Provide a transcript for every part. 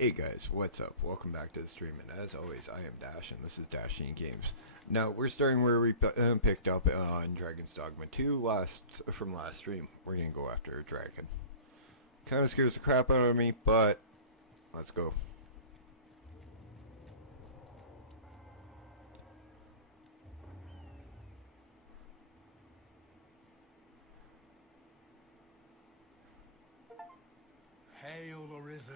Hey guys, what's up? Welcome back to the stream, and as always, I am Dash, and this is Dashing Games. Now, we're starting where we picked up on Dragons Dogma 2 from last stream. We're gonna go after a dragon. Kinda scares the crap out of me, but let's go. Hail Arisen.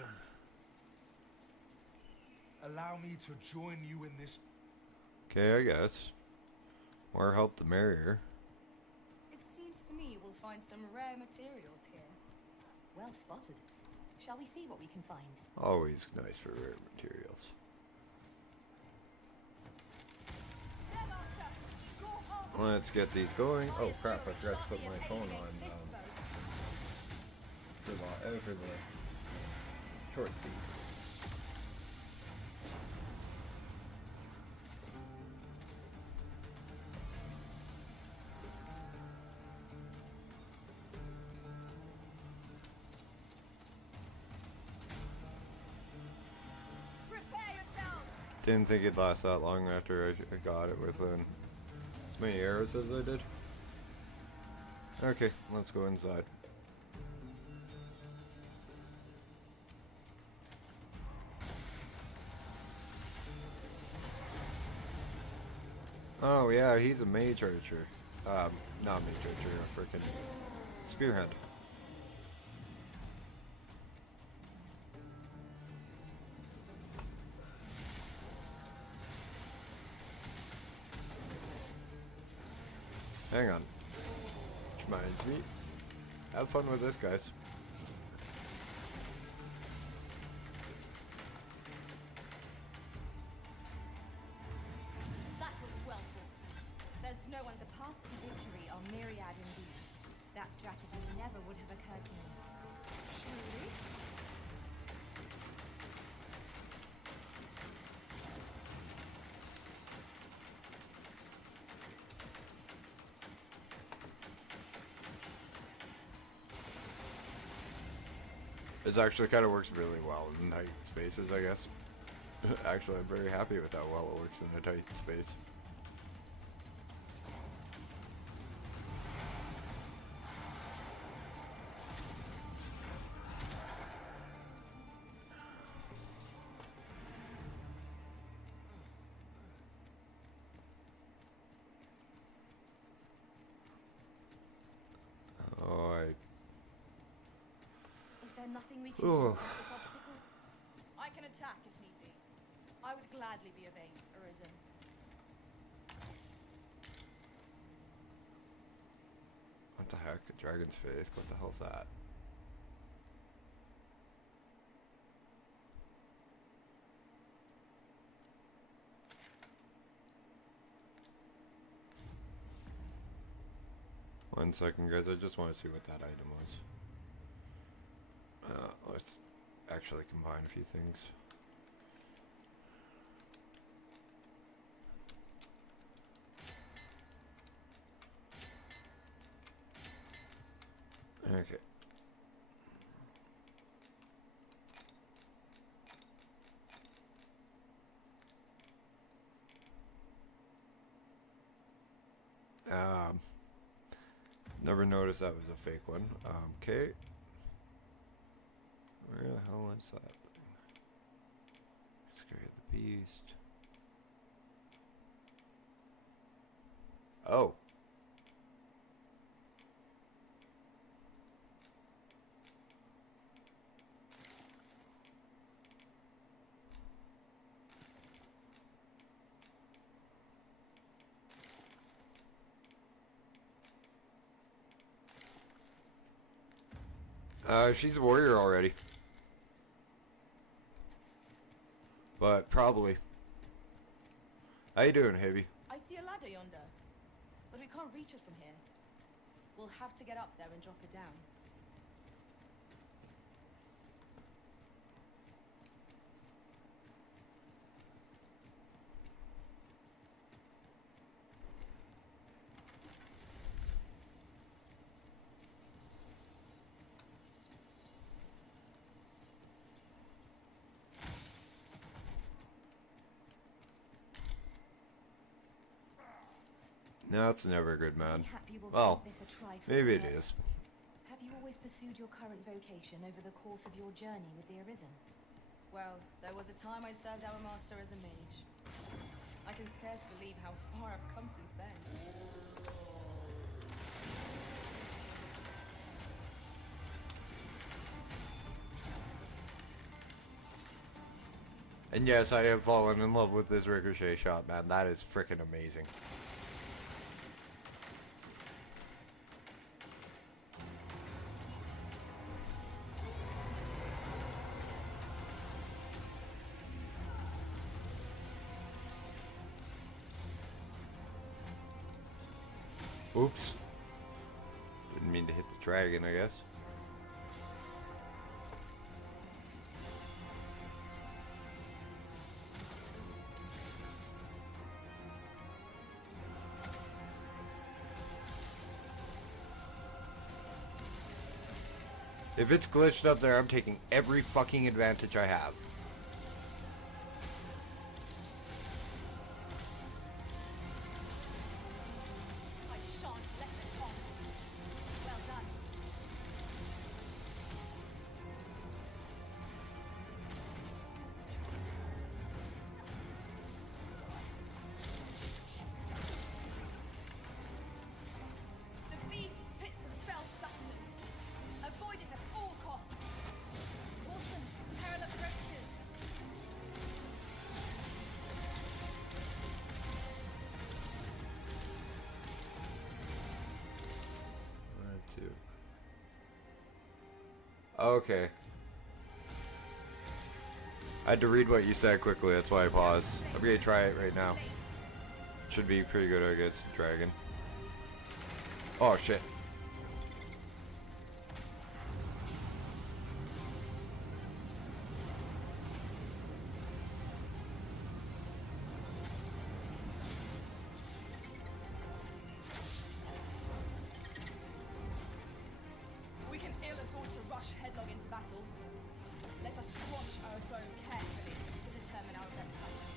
Allow me to join you in this. Okay, I guess. More help the merrier. It seems to me we'll find some rare materials here. Well spotted. Shall we see what we can find? Always nice for rare materials. Let's get these going. Oh crap, I forgot to put my phone on for the short feed. Didn't think it'd last that long after I got it within as many arrows as I did. Okay, let's go inside. Oh yeah, he's a mage archer. Not mage archer, a freaking spearhead. Hang on. Which reminds me. Have fun with this, guys. That was well fought. There's no one's a path to victory on Myriad indeed. That strategy never would have occurred to me. Truly? This actually kind of works really well in tight spaces, I guess. Actually, I'm very happy with how well it works in a tight space. Oh, Is there nothing we can do about this obstacle? I can attack if need be. I would gladly be of aid, Arisen. What the heck? A Dragon's Faith? What the hell's that? One second, guys. I just want to see what that item was. Let's actually combine a few things. Okay. Never noticed that was a fake one. Okay. Where the hell is that thing? Scare the beast. Oh. She's a warrior already. But probably. How you doing, Heavy? I see a ladder yonder, but we can't reach it from here. We'll have to get up there and drop it down. No, it's never good, man. Mayhap you will Well, think this a trifle, maybe it but is. Have you always pursued your current vocation over the course of your journey with the Arisen? Well, there was a time I served our master as a mage. I can scarce believe how far I've come since then. And yes, I have fallen in love with this ricochet shot, man. That is freaking amazing. Oops. Didn't mean to hit the dragon, I guess. If it's glitched up there, I'm taking every fucking advantage I have. I shan't let them on. Well done. The beast spits of fell substance. Avoid it at all costs. Caution, peril approaches. Two. Okay. I had to read what you said quickly, that's why I paused. I'm gonna try it right now. Should be pretty good against dragon. Oh shit. We can ill afford to rush headlong into battle. Let us watch our foe carefully to determine our best strategy.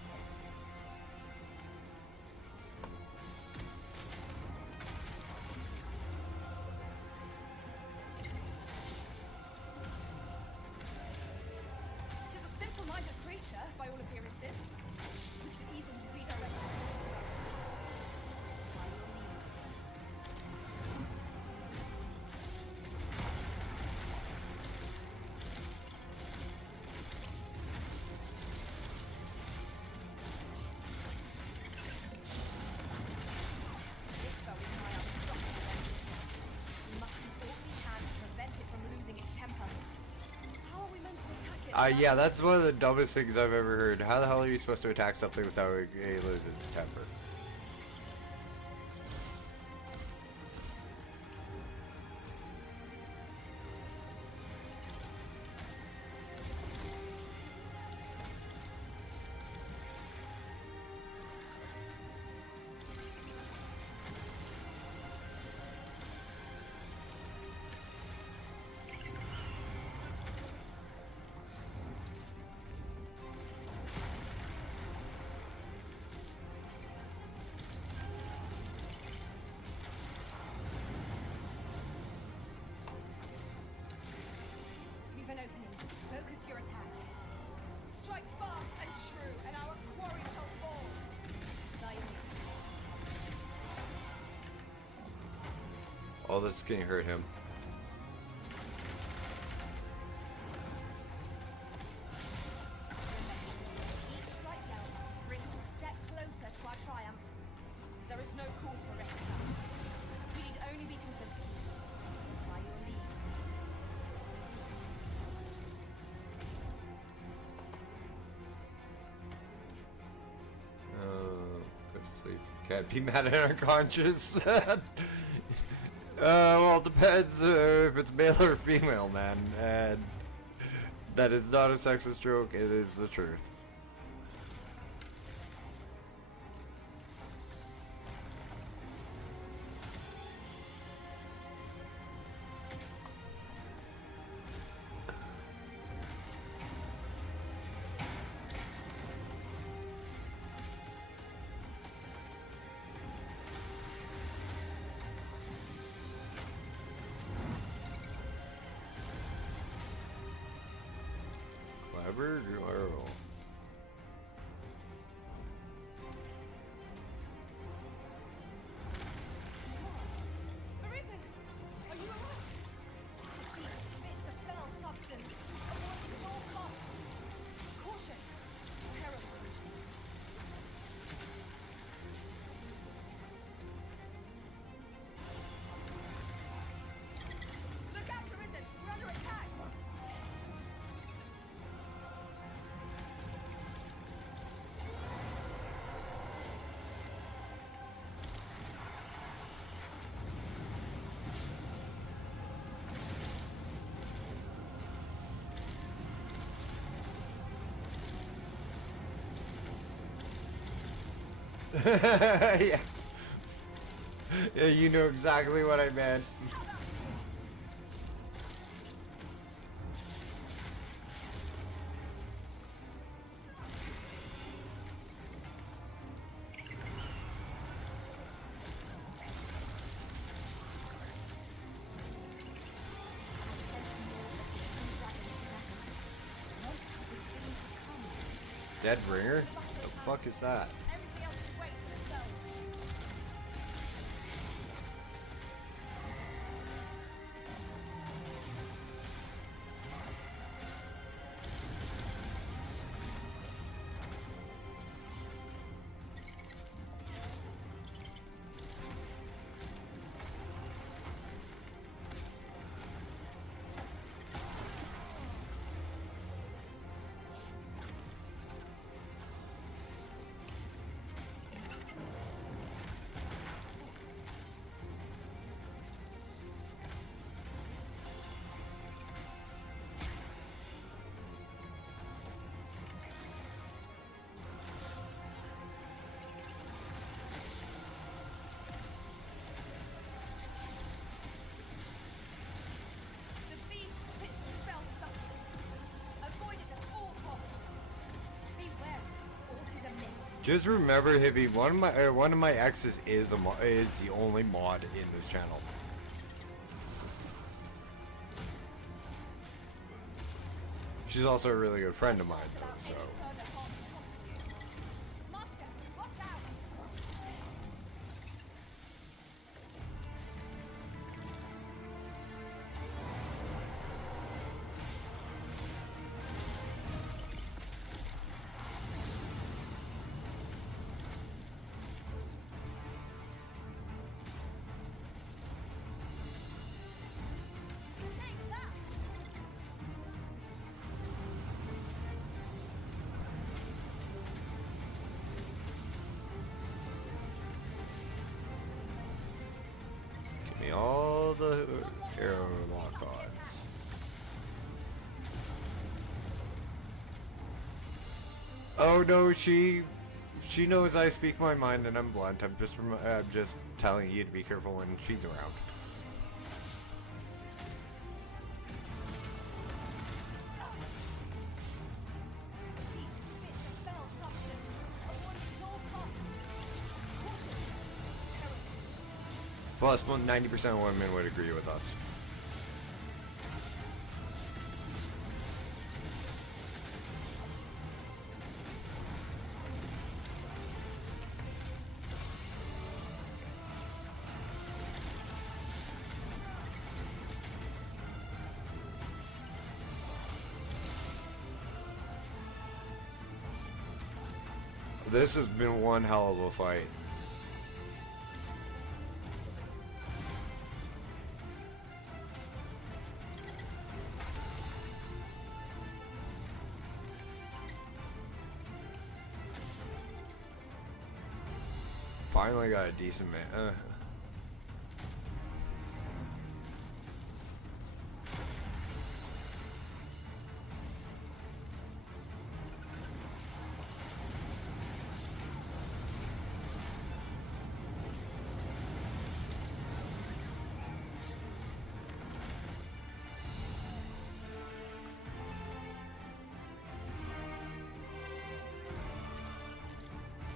It is a simple-minded creature, by all appearances. We could easily redirect its course with our attacks. By your leave. This foe is nigh unstoppable then. We must do all we can to prevent it from losing its temper. How are we meant to attack it? Yeah, that's one of the dumbest things I've ever heard. How the hell are you supposed to attack something without it losing its temper? We've an opening. Focus your attacks. Strike fast and true, and our quarry shall fall. Thy Oh, this is gonna hurt him. Each strike dealt brings us a step closer to our triumph. There is no cause for reckless action. We need only be consistent. By your leave. Go to sleep. Can't be mad at unconscious. Well, it depends if it's male or female, man. And that is not a sexist joke, it is the truth. Ever? Arisen! Are you alright? These bits of fell substance. Avoid at all costs. Caution! Peril. Look out, Arisen! We're under attack! Yeah. Yeah, you know exactly what I meant. Dead ringer? The fuck is that? Everything else can wait till it's done. The beast spits fell substance. Avoid it at all costs. Beware, aught is amiss. Just remember, Hippie, one of my exes is the only mod in this channel. She's also a really good friend of mine, Shan't allow though, so. any further harm to come to you. Master, watch out! Take that! Give me all the arrow lock odds. Oh no, she knows I speak my mind and I'm blunt. I'm just telling you to be careful when she's around. These bits of fell substance. Avoid at all costs. Caution! Peril. Plus, 90% of women would agree with us. This has been one hell of a fight. Finally got a decent man.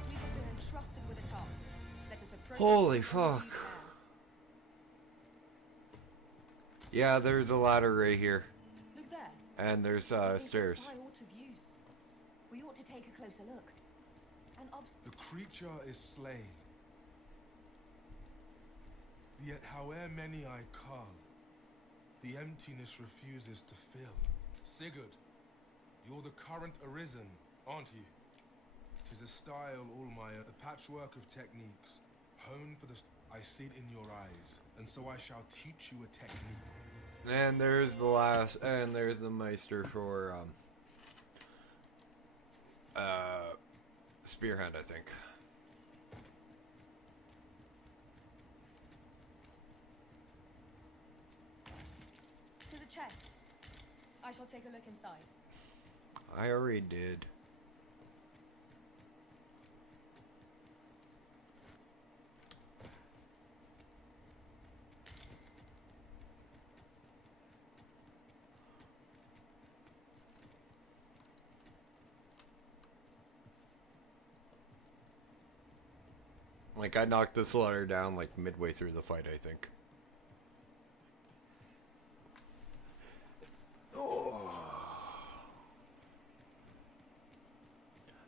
We have been entrusted with a task. Let us approach Holy it fuck. with due care. Yeah, there's a ladder right here. Look there. And there's They can stairs. spy aught of you. ought to take a closer look. An The creature is slain. Yet howe'er many I cull, the emptiness refuses to fill. Sigurd, you're the current arisen, aren't you? 'Tis a style all my a patchwork of techniques, honed for the I see it in your eyes, and so I shall teach you a technique. And there's the last, and there's the Meister for Spearhand, I think. To the chest. I shall take a look inside. I already did. Like, I knocked this ladder down, like, midway through the fight, I think. Oh.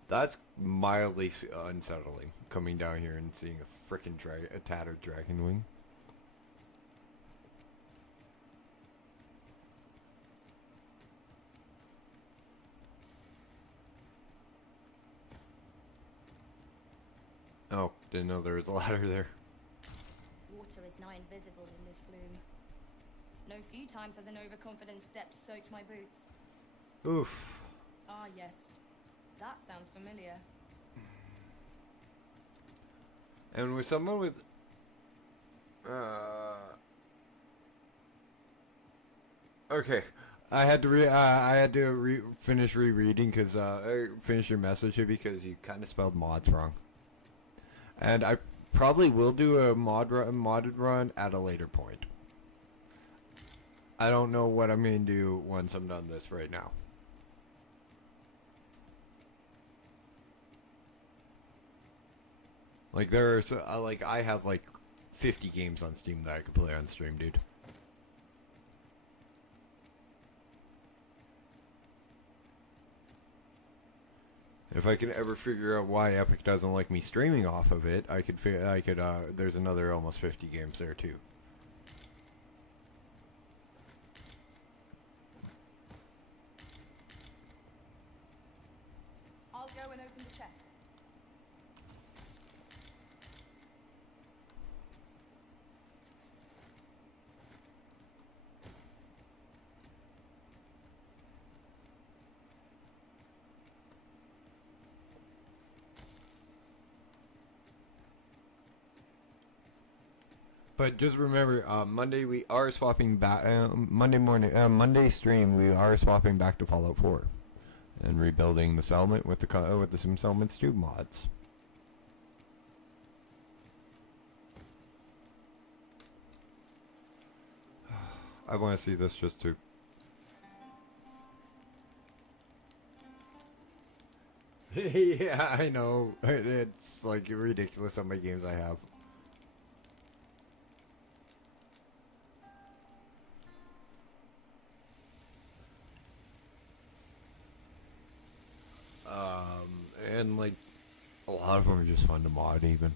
That's mildly unsettling, coming down here and seeing a frickin' a tattered dragon wing. Oh, didn't know there was a ladder there. Water is nigh invisible in this gloom. No few times has an overconfident step soaked my boots. Oof. Ah, yes. That sounds familiar. And with someone with... Okay. I had to finish rereading because finish your message here because you kind of spelled mods wrong. And I probably will do a modded run at a later point. I don't know what I'm going to do once I'm done this right now. Like there are like I have like 50 games on Steam that I could play on stream, dude. If I can ever figure out why Epic doesn't like me streaming off of it, I could there's another almost 50 games there too. I'll go and open the chest. But just remember, Monday we are swapping back. Monday stream we are swapping back to Fallout 4, and rebuilding the settlement with the Sim Settlements 2 mods. I want to see this just to. Yeah, I know. It's like ridiculous how many games I have. And like a lot of them are just fun to mod even.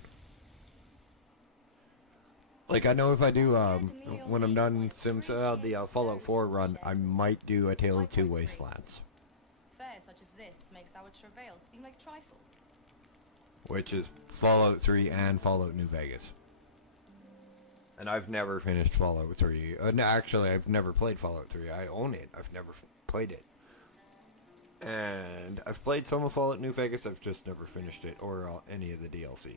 Like I know if I do when I'm done the Fallout 4 run, I might do a Tale of Two Wastelands, Fare such as this makes our travails seem like trifles. which is Fallout 3 and Fallout New Vegas. And I've never finished Fallout 3. No, actually, I've never played Fallout 3. I own it. I've never played it. And I've played some of Fallout New Vegas. I've just never finished it or any of the DLC.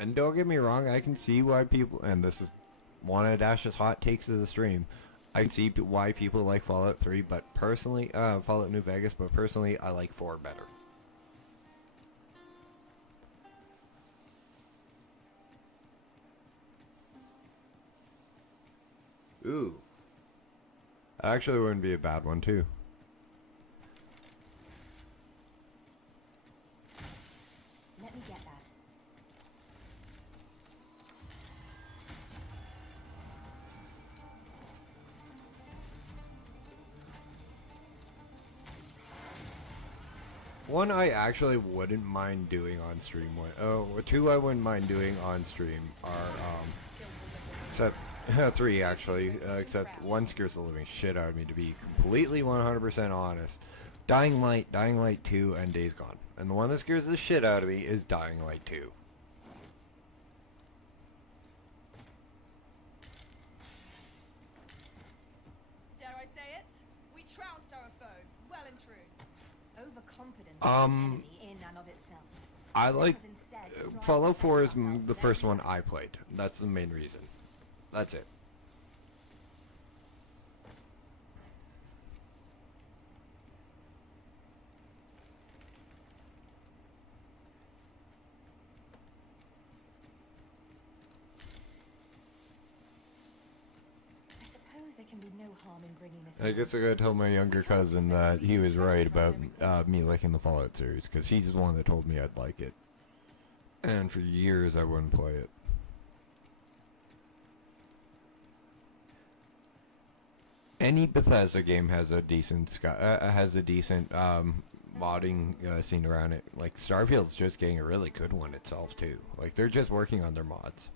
And don't get me wrong, I can see why people, and this is one of Dash's hot takes of the stream, I can see why people like Fallout 3, but personally, Fallout New Vegas, but personally, I like 4 better. Ooh. That actually wouldn't be a bad one, too. One I actually wouldn't mind doing on stream. Two I wouldn't mind doing on stream are except three actually. Except one scares the living shit out of me, to be completely 100% honest. Dying Light, Dying Light 2, and Days Gone. And the one that scares the shit out of me is Dying Light 2. Dare I say it? We trounced our foe, well and true. Overconfidence Um, is an enemy in and of itself. I like Because instead strive to Fallout 4 better is ourselves the in first every one way. I played. That's the main reason. That's it. I suppose there can be no harm in bringing this. I guess I gotta tell my younger cousin that he was right about me liking the Fallout series, because he's the one that told me I'd like it. And for years I wouldn't play it. Any Bethesda game has a decent modding scene around it. Like Starfield's just getting a really good one itself too. Like they're just working on their mods.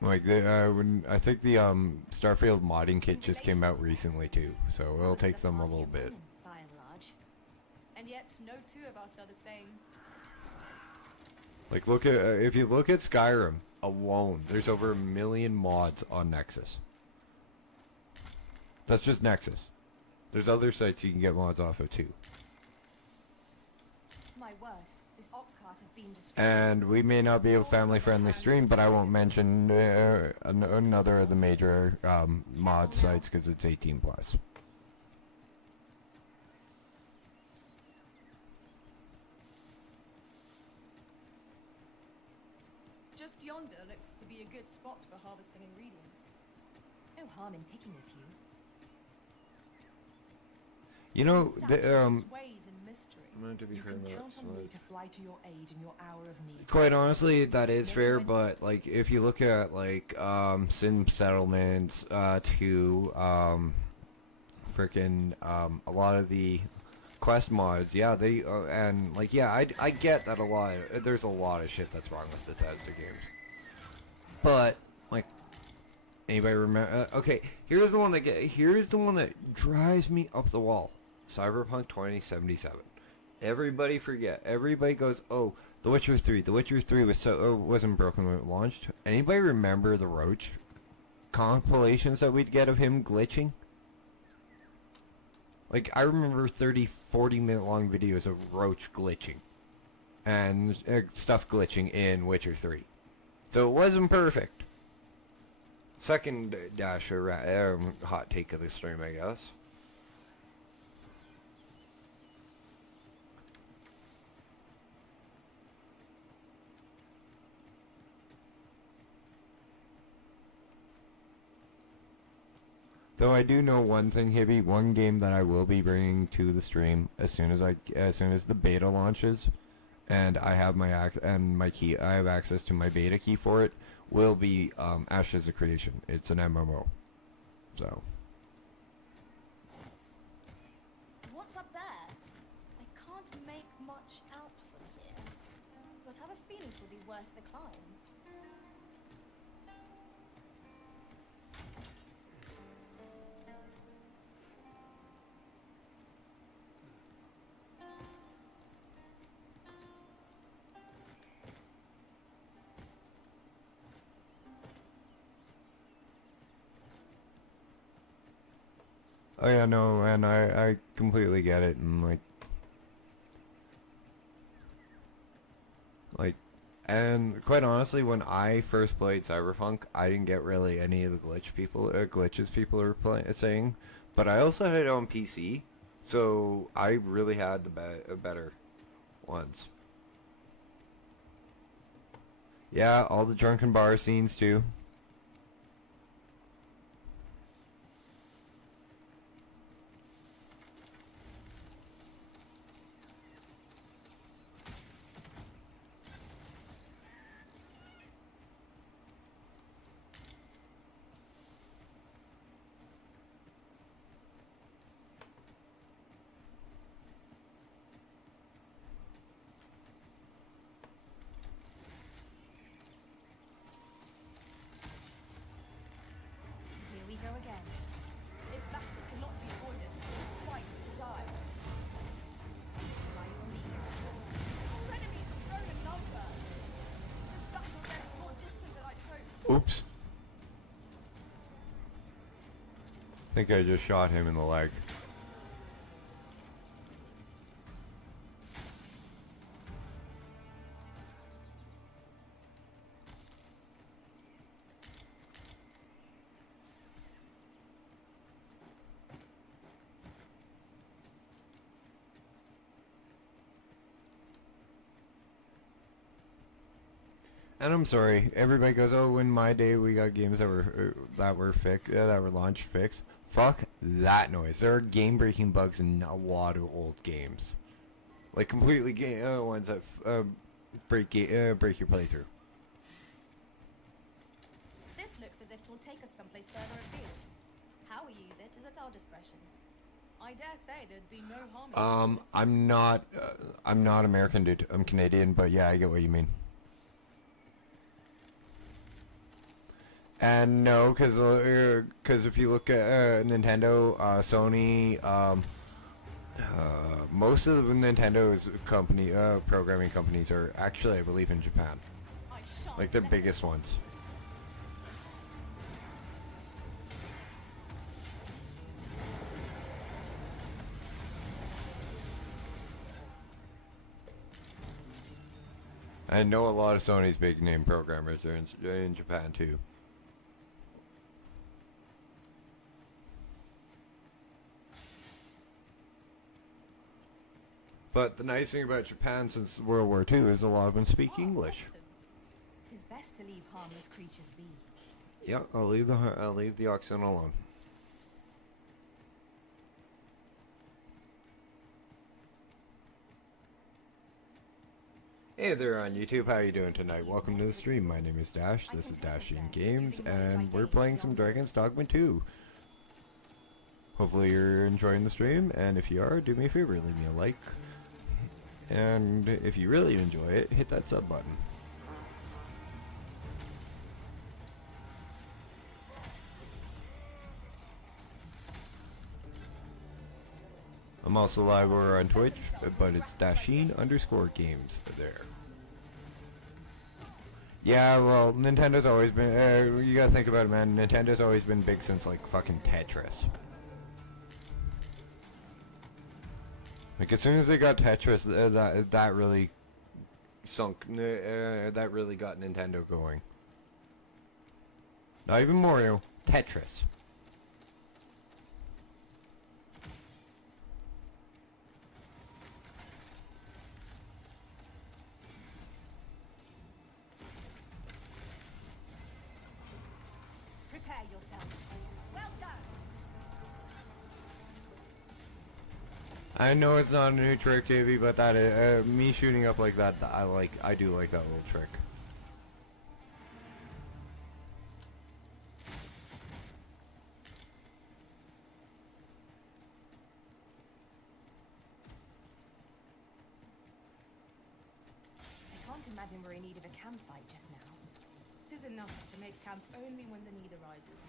Like I think the Starfield modding kit just came out recently too, so it'll take them a little bit. By and large. And yet, no two of us are the same. Like look at if you look at Skyrim alone, there's over 1 million mods on Nexus. That's just Nexus. There's other sites you can get mods off of too. My word, this ox cart has been destroyed. And we may not be a family-friendly stream, but I won't mention another of the major mod sites because it's 18 plus. Just yonder looks to be a good spot for harvesting ingredients. No harm in picking a few. You know, Statues swathed in mystery. to be You fair, can that's count on me to fly to your aid in your hour of need. quite honestly, that is fair, but like if you look at like Sim Settlements to freaking a lot of the quest mods, yeah, they and like yeah, I get that there's a lot of shit that's wrong with Bethesda games, but like anybody remember? Okay, here's the one that drives me up the wall. Cyberpunk 2077. Everybody forget. Everybody goes, "Oh, The Witcher 3. The Witcher 3 wasn't broken when it launched." Anybody remember the Roach compilations that we'd get of him glitching? Like I remember 30, 40-minute long videos of Roach glitching and stuff glitching in Witcher 3. So it wasn't perfect. Second hot take of the stream, I guess. Though I do know one thing, Hibby, one game that I will be bringing to the stream as soon as the beta launches, and I have my key, I have access to my beta key for it, will be Ashes of Creation. It's an MMO. So. What's up there? I can't make much out from here, but I have a feeling it will be worth the climb. Oh yeah, no, and I completely get it, and and quite honestly, when I first played Cyberpunk, I didn't get really any of the glitches people are saying, but I also had it on PC, so I really had the better ones. Yeah, all the drunken bar scenes too. Oops. I think I just shot him in the leg. And I'm sorry, everybody goes, "Oh, in my day we got games that were fixed, that were launch fixed." Fuck that noise. There are game-breaking bugs in a lot of old games, like completely ones that break your playthrough. This looks as if it will take us someplace further afield. How we use it is at our discretion. I dare say there'd be no harm in doing this. I'm not American, dude. I'm Canadian, but yeah, I get what you mean. And no, because if you look at Nintendo, Sony, most of the Nintendo's programming companies are actually, I believe, in Japan. I shan't Like the let biggest ones. I know a lot of Sony's big name programmers are in Japan too. But the nice thing about Japan since World War II is a lot of them speak English. Listen. 'Tis best to leave harmless creatures be. Yeah, I'll leave the oxen alone. Hey there on YouTube, how you doing tonight? Welcome to the stream. My name is Dash. This is Dashing Games, and we're playing some Dragons Dogma 2. Hopefully you're enjoying the stream, and if you are, do me a favor, leave me a like. And if you really enjoy it, hit that sub button. I'm also live over on Twitch, but it's Dasheen_games there. Yeah, well, Nintendo's always been, you gotta think about it, man. Nintendo's always been big since, like, fucking Tetris. Like, as soon as they got Tetris, that really sunk, that really got Nintendo going. Not even Mario, Tetris. Prepare yourself. Well done. I know it's not a new trick, Davey, but that me shooting up like that, I do like that little trick. I can't imagine we're in need of a campsite just now. 'Tis enough to make camp only when the need arises.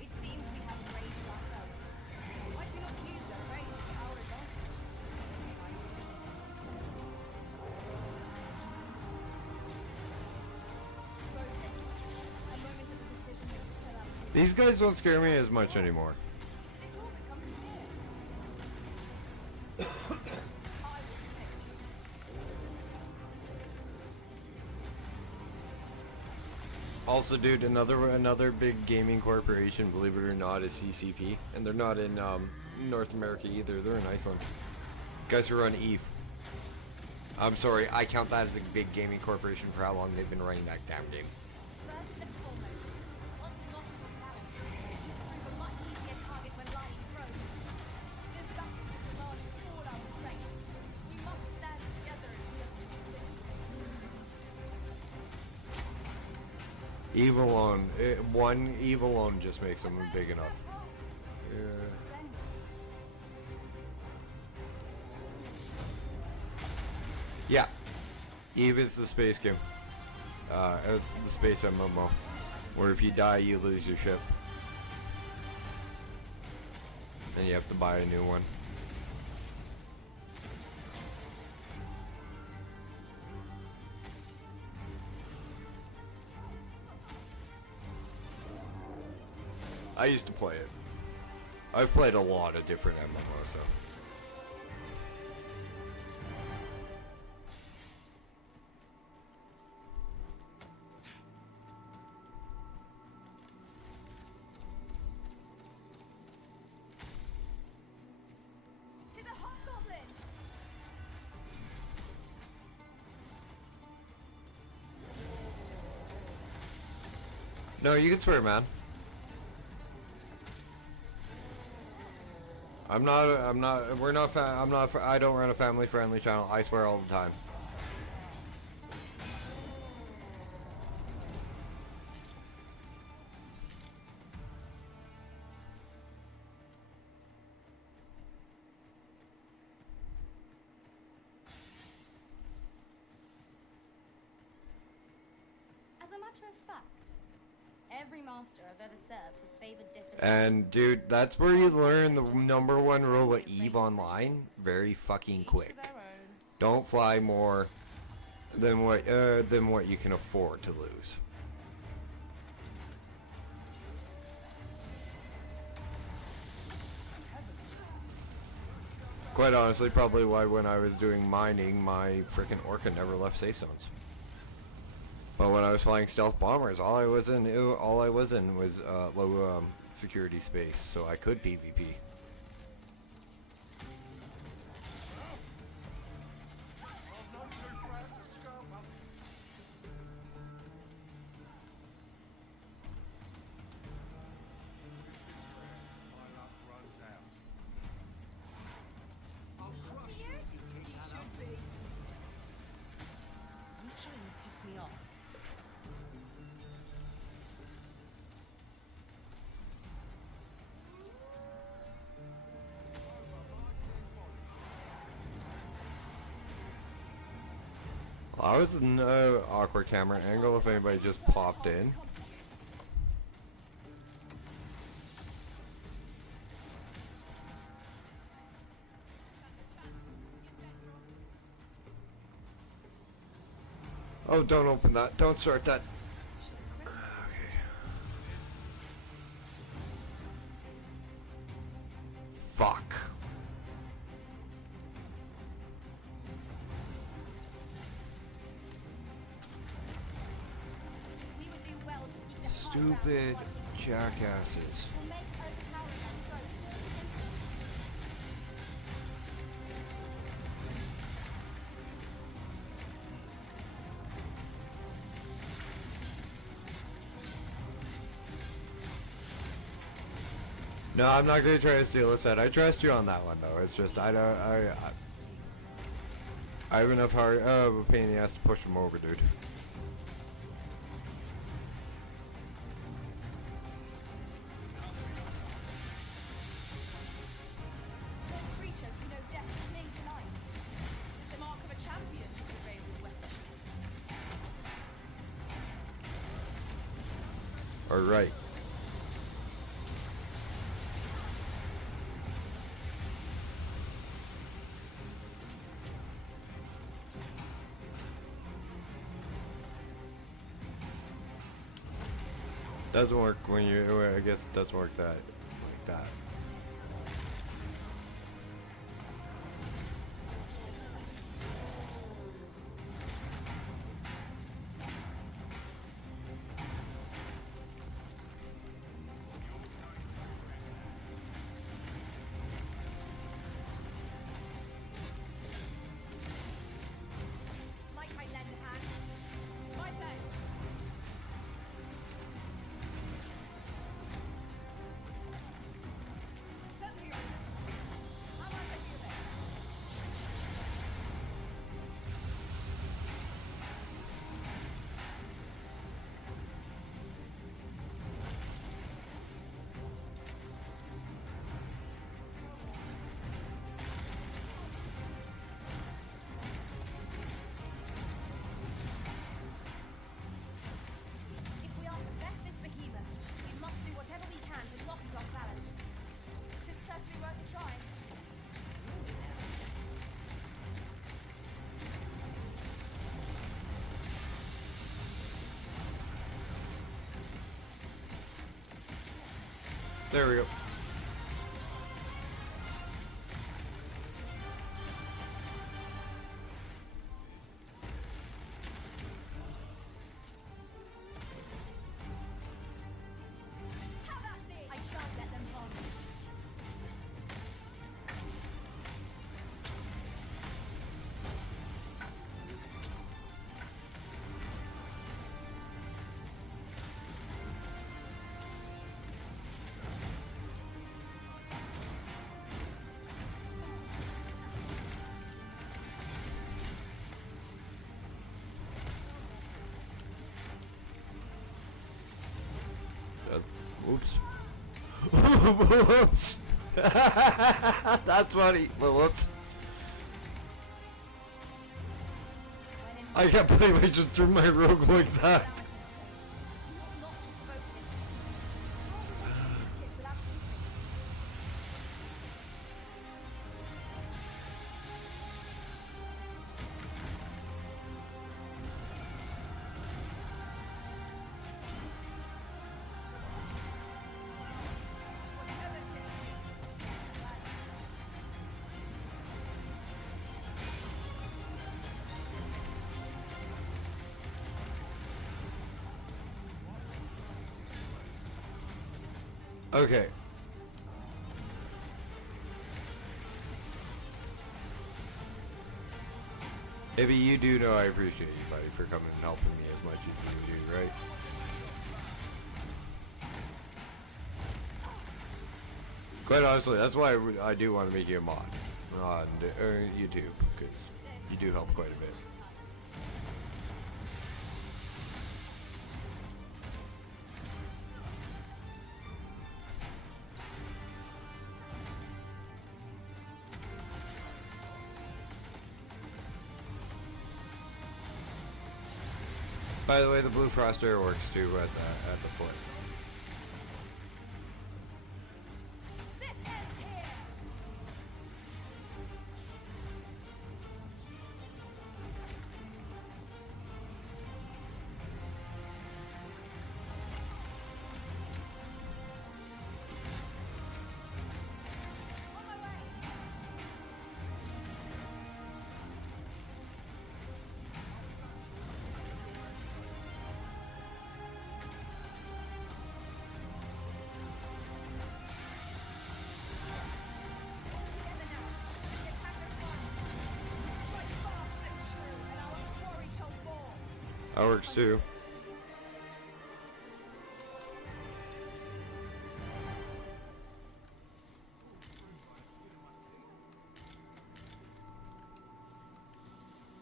It seems we have rage of ourselves. Why do we not use that rage to our advantage? Focus. A moment of decision will spell out. These guys don't scare me as much anymore. It all becomes clear. I will protect you. Also, dude, another big gaming corporation, believe it or not, is CCP, and they're not in North America either. They're in Iceland. Guys who run EVE. I'm sorry, I count that as a big gaming corporation for how long they've been running that damn game. First and foremost, once lost from balance, you prove a much easier target when Evil alone, one evil alone just makes them big enough. Yeah. Yeah. Eve is the space game. It's the space MMO. Where if you die, you lose your ship. And you have to buy a new one. I used to play it. I've played a lot of different MMOs, so. To the hobgoblin! No, you can swear, man. I don't run a family-friendly channel. I swear all the time. As a matter of fact, every master I've ever served has favored different. And dude, that's where you learn the #1 rule of EVE Online very fucking quick. Don't fly more than what you can afford to lose. Quite honestly, probably why when I was doing mining, my frickin' Orca never left safe zones. But when I was flying stealth bombers, all I was in was low security space, so I could PvP. You trying to piss me off? I was in an awkward camera angle if anybody just popped in. Oh, don't open that. Don't start that. Okay. Fuck. We would do well to seek the high Stupid ground once jackasses. we'll make overpowering them foes more simple. No, I'm not gonna try to steal a set. I trust you on that one though. It's just I don't I have enough hard of a pain in the ass to push him over, dude. Creatures who know death cling to life. It is the mark of a champion to prevail with weapons. Alright. Doesn't work when you, I guess it doesn't work that, like that. Like my lend a hand. My thanks. There we go. Have at me! I shan't let them harm you. Whoops. Whoops. That's funny. Well, whoops. When in I can't believe I just threw my rogue like that. reality sake, you ought not to provoke it. How are we meant to take it without thinking? Whatever 'tis need. Okay. Maybe you do know I appreciate you, buddy, for coming and helping me as much as you do, right? Quite honestly, that's why I do want to make you a mod on YouTube, because you do help quite a bit. By the way, the blue frost air works too at the foot. This ends here! On my way! Together now. The attack at once. Strike fast and true, and our quarry shall fall. That works too.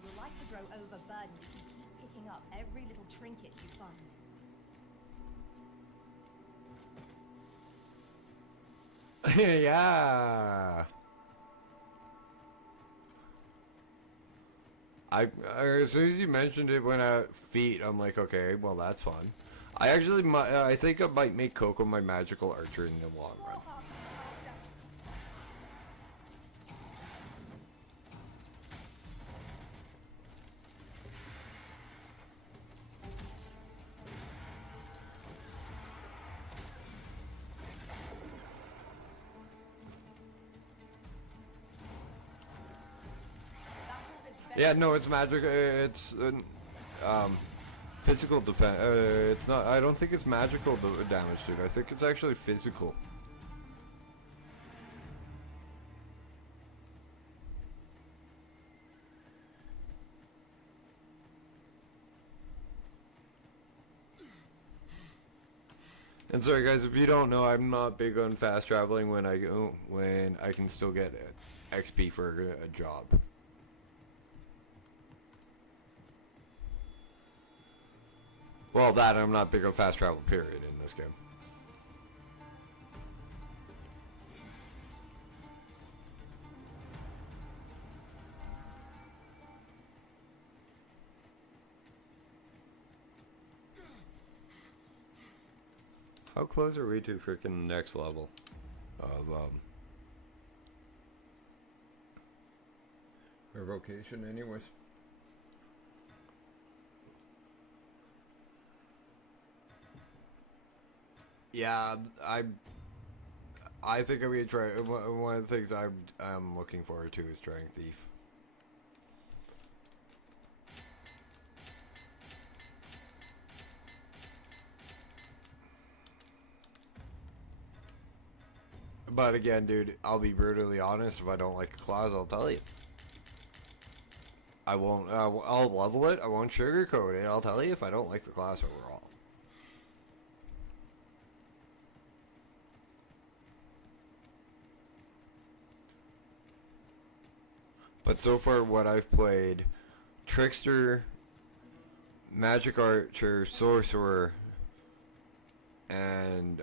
You'll like to grow overburdened if you keep picking up every little trinket you find. Yeah. As soon as you mentioned it when feet, I'm like, okay, well that's fun. I actually I think I might make Coco my magical archer in the long run. More half faster. Battle is better. Yeah, no, it's magic. It's physical defense. It's not. I don't think it's magical damage, dude. I think it's actually physical. And sorry guys, if you don't know, I'm not big on fast traveling when I can still get XP for a job. Well, that I'm not big on fast travel, period, in this game. How close are we to freaking next level of our vocation, anyways? Yeah, I think I'm gonna try. One of the things I'm looking forward to is trying Thief. But again, dude, I'll be brutally honest. If I don't like a class, I'll tell you. I won't. I'll level it. I won't sugarcoat it. I'll tell you if I don't like the class overall. But so far, what I've played: Trickster, Magic Archer, Sorcerer, and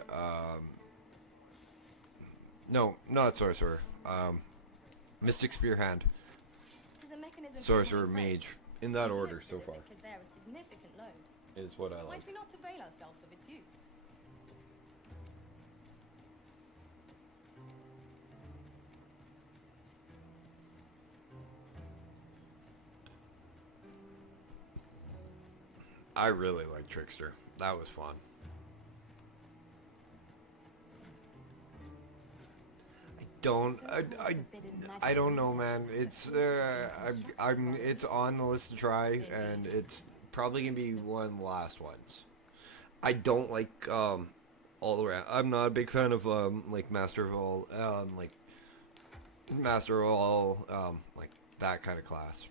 no, not Sorcerer. Mystic Spearhand, It is a mechanism for Sorcerer, moving Mage. In that freight. order It so looks as if far. it could bear a significant load. Is what I like. Might we not avail ourselves of its use? I really like Trickster. That was fun. I don't know, man. It's it's on the list to try, and it's probably gonna be one of the last ones. I don't like all around. I'm not a big fan of like Master of All, like Master of All, like that kind of class.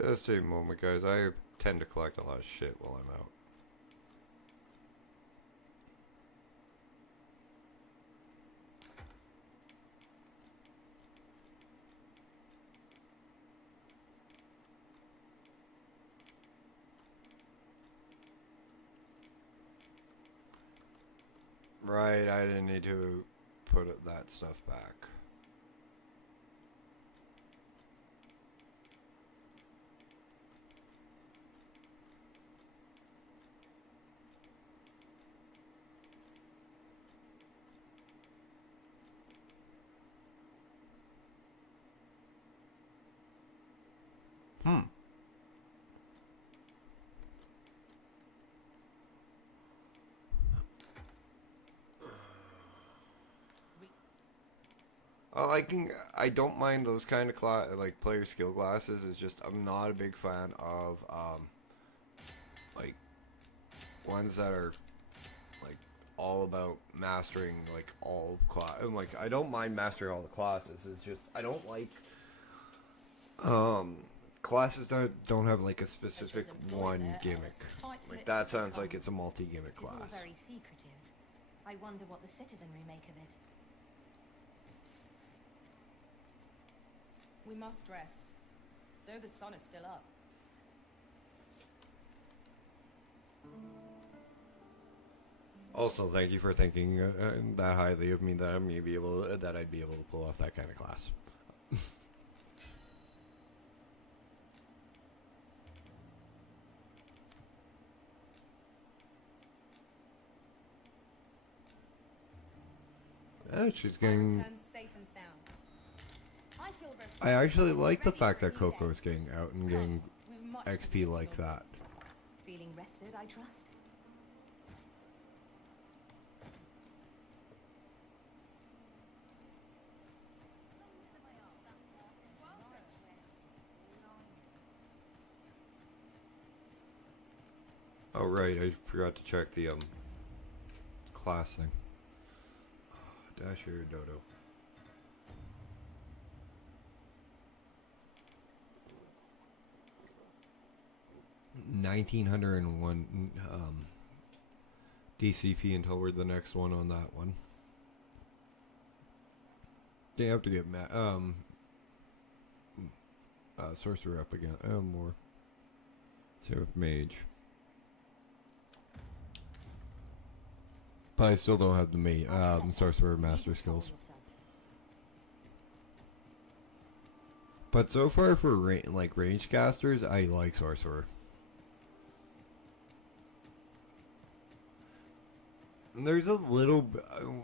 Just a moment, guys. I tend to collect a lot of shit while I'm out. Right, I didn't need to put that stuff back. I don't mind those kind of like player skill classes. It's just I'm not a big fan of like ones that are like all about mastering like all class. Like I don't mind mastering all the classes. It's just I don't like classes that don't have like a specific one gimmick. Like that sounds like it's a multi-gimmick It is all class. very secretive. I wonder what the citizenry make of it. We must rest, though the sun is still up. Also, thank you for thinking that highly of me that I'd be able to pull off that kind of class. She's I getting. return safe and sound. I feel refreshed I actually and like the ready fact for a that new Coco day. is getting out and getting We've much to XP do like together. that. Feeling rested, I trust? Oh right, I forgot to check the class thing. Dasher Dodo. $1,901 DCP until we're the next one on that one. They have to get sorcerer up again. More. Same with mage. But I still don't have the sorcerer master skills. But so far for like range casters, I like Sorcerer. And there's a little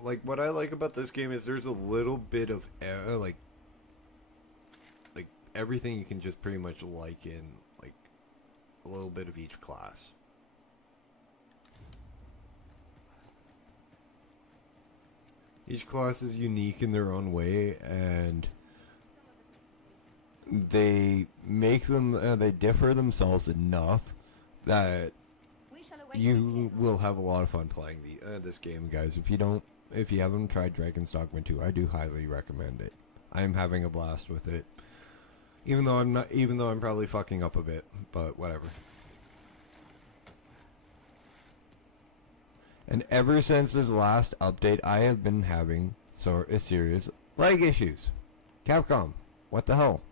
like what I like about this game is there's a little bit of like everything you can just pretty much like in like a little bit of each class. Each class is unique in their own way, and they make them they differ themselves enough that We shall await you will have a lot of fun playing this game, guys. If you haven't tried Dragons Dogma 2, I do highly recommend it. I'm having a blast with it. Even though I'm probably fucking up a bit, but whatever. And ever since this last update, I have been having serious lag issues. Capcom, what the hell?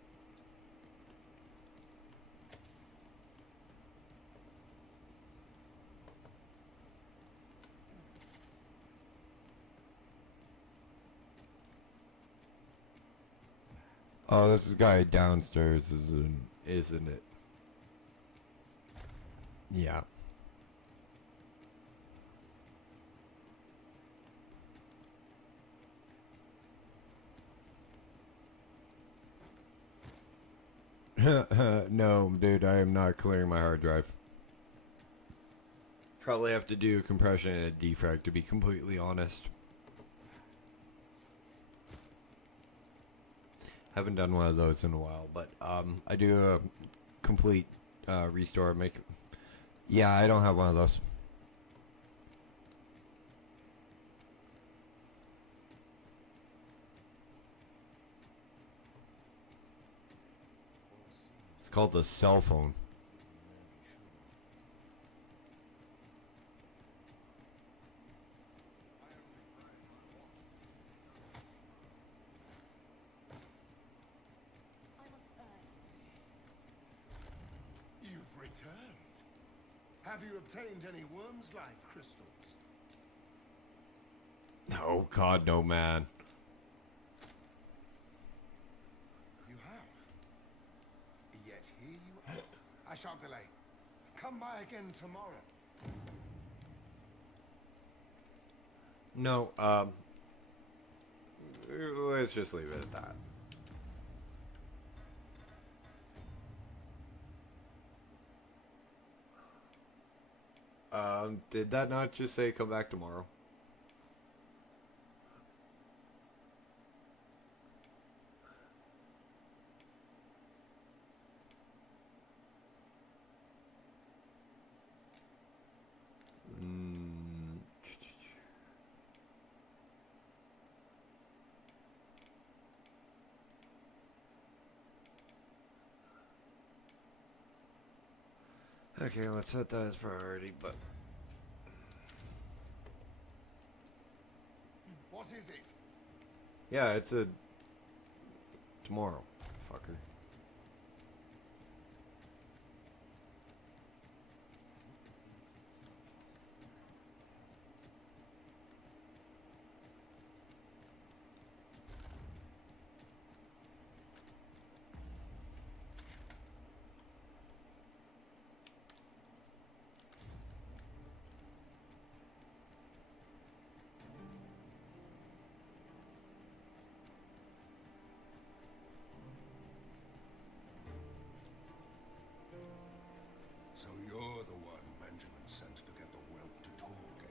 Oh, this guy downstairs, isn't it? Yeah. No, dude, I am not clearing my hard drive. Probably have to do a compression and a defrag, to be completely honest. Haven't done one of those in a while, but I do a complete restore. Yeah, I don't have one of those. It's called the cell phone. You've returned. Have you obtained any worm's life crystals? Oh God, no, man. You have. Yet here you are. I shan't delay. Come by again tomorrow. No, let's just leave it at that. Did that not just say come back tomorrow? Okay, let's set that as priority, but... What is it? Yeah, it's a... tomorrow, fucker. So you're the one Benjamin sent to get the whelp to talk, eh?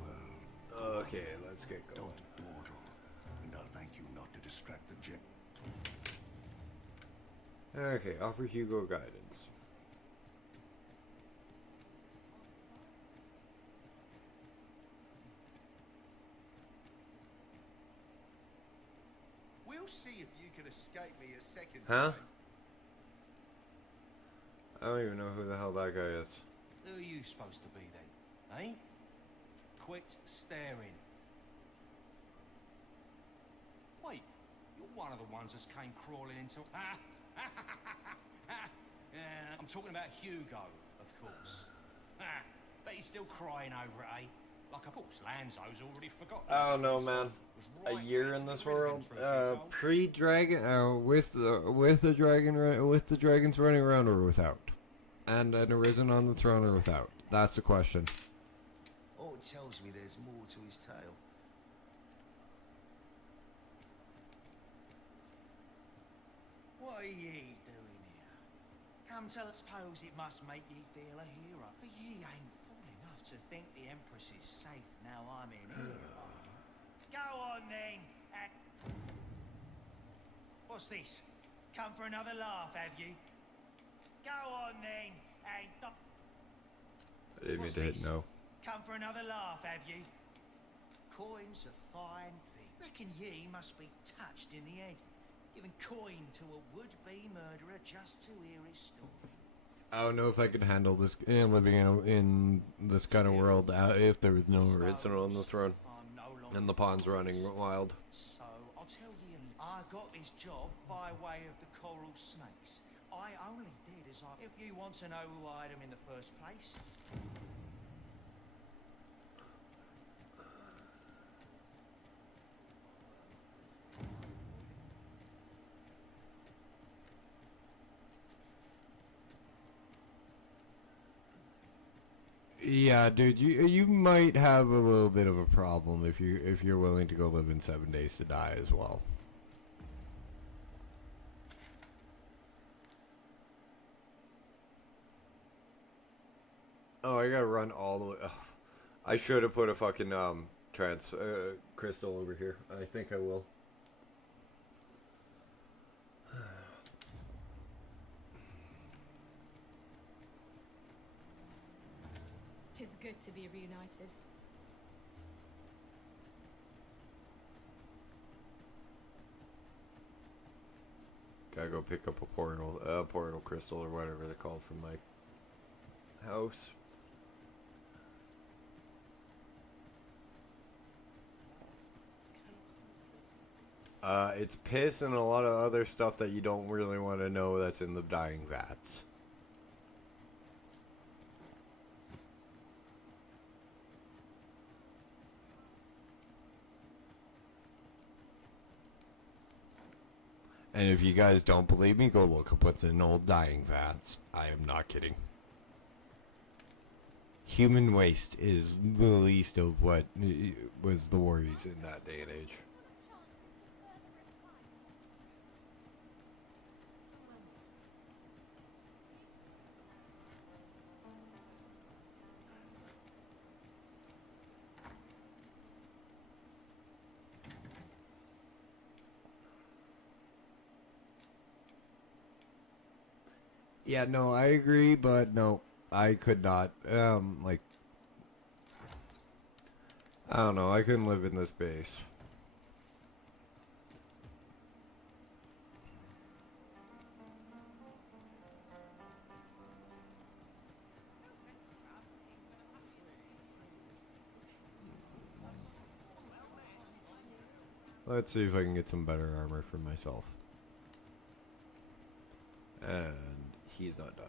Well, Okay, let's get going. don't dawdle, and I'll thank you not to distract the jet. Okay, offer Hugo guidance. We'll see if you can escape me a second Huh? time. I don't even know who the hell that guy is. Who are you supposed to be then, eh? Quit staring. Wait, you're one of the ones that came crawling into... I'm talking about Hugo, of course. Bet he's still crying over it, eh? Like, of course, Lanzo's already forgotten. I don't know, man. Was A right year next in to this irrelevant, world, truth be told. pre-dragon, with the dragons running around or without, and an arisen on the throne or without. That's the question. Oh, it tells me there's more to his tale. What are ye doing here? Come to suppose it must make ye feel a hero. But ye ain't fool enough to think the Empress is safe now I'm in here. Go on then, and... What's this? Come for another laugh, have you? Go on then, and... I didn't mean What's to hit this? no. Come for another laugh, have you? Coin's a fine thing. Reckon ye must be touched in the head. Giving coin to a would-be murderer just to hear his story. I don't know if I could handle this living in this kind of world if there was no arisen on the throne I'm no longer and the pawns running wild. So I'll tell ye, I got this job by way of the coral snakes. I only did as I... If you want to know who hired them in the first place... Yeah, dude, you might have a little bit of a problem if you're willing to go live in 7 Days to Die as well. Oh, I gotta run all the way. Ugh. I should have put a fucking trans crystal over here. I think I will. Tis good to be reunited. Gotta go pick up a portal crystal or whatever they're called from my house. It's piss and a lot of other stuff that you don't really want to know that's in the dying vats. And if you guys don't believe me, go look up what's in old dying vats. I am not kidding. Human waste is the least of what was the worries in that day and age. Yeah, no, I agree, but no, I could not. Like, I don't know, I couldn't live in this base. Let's see if I can get some better armor for myself. And he's not done.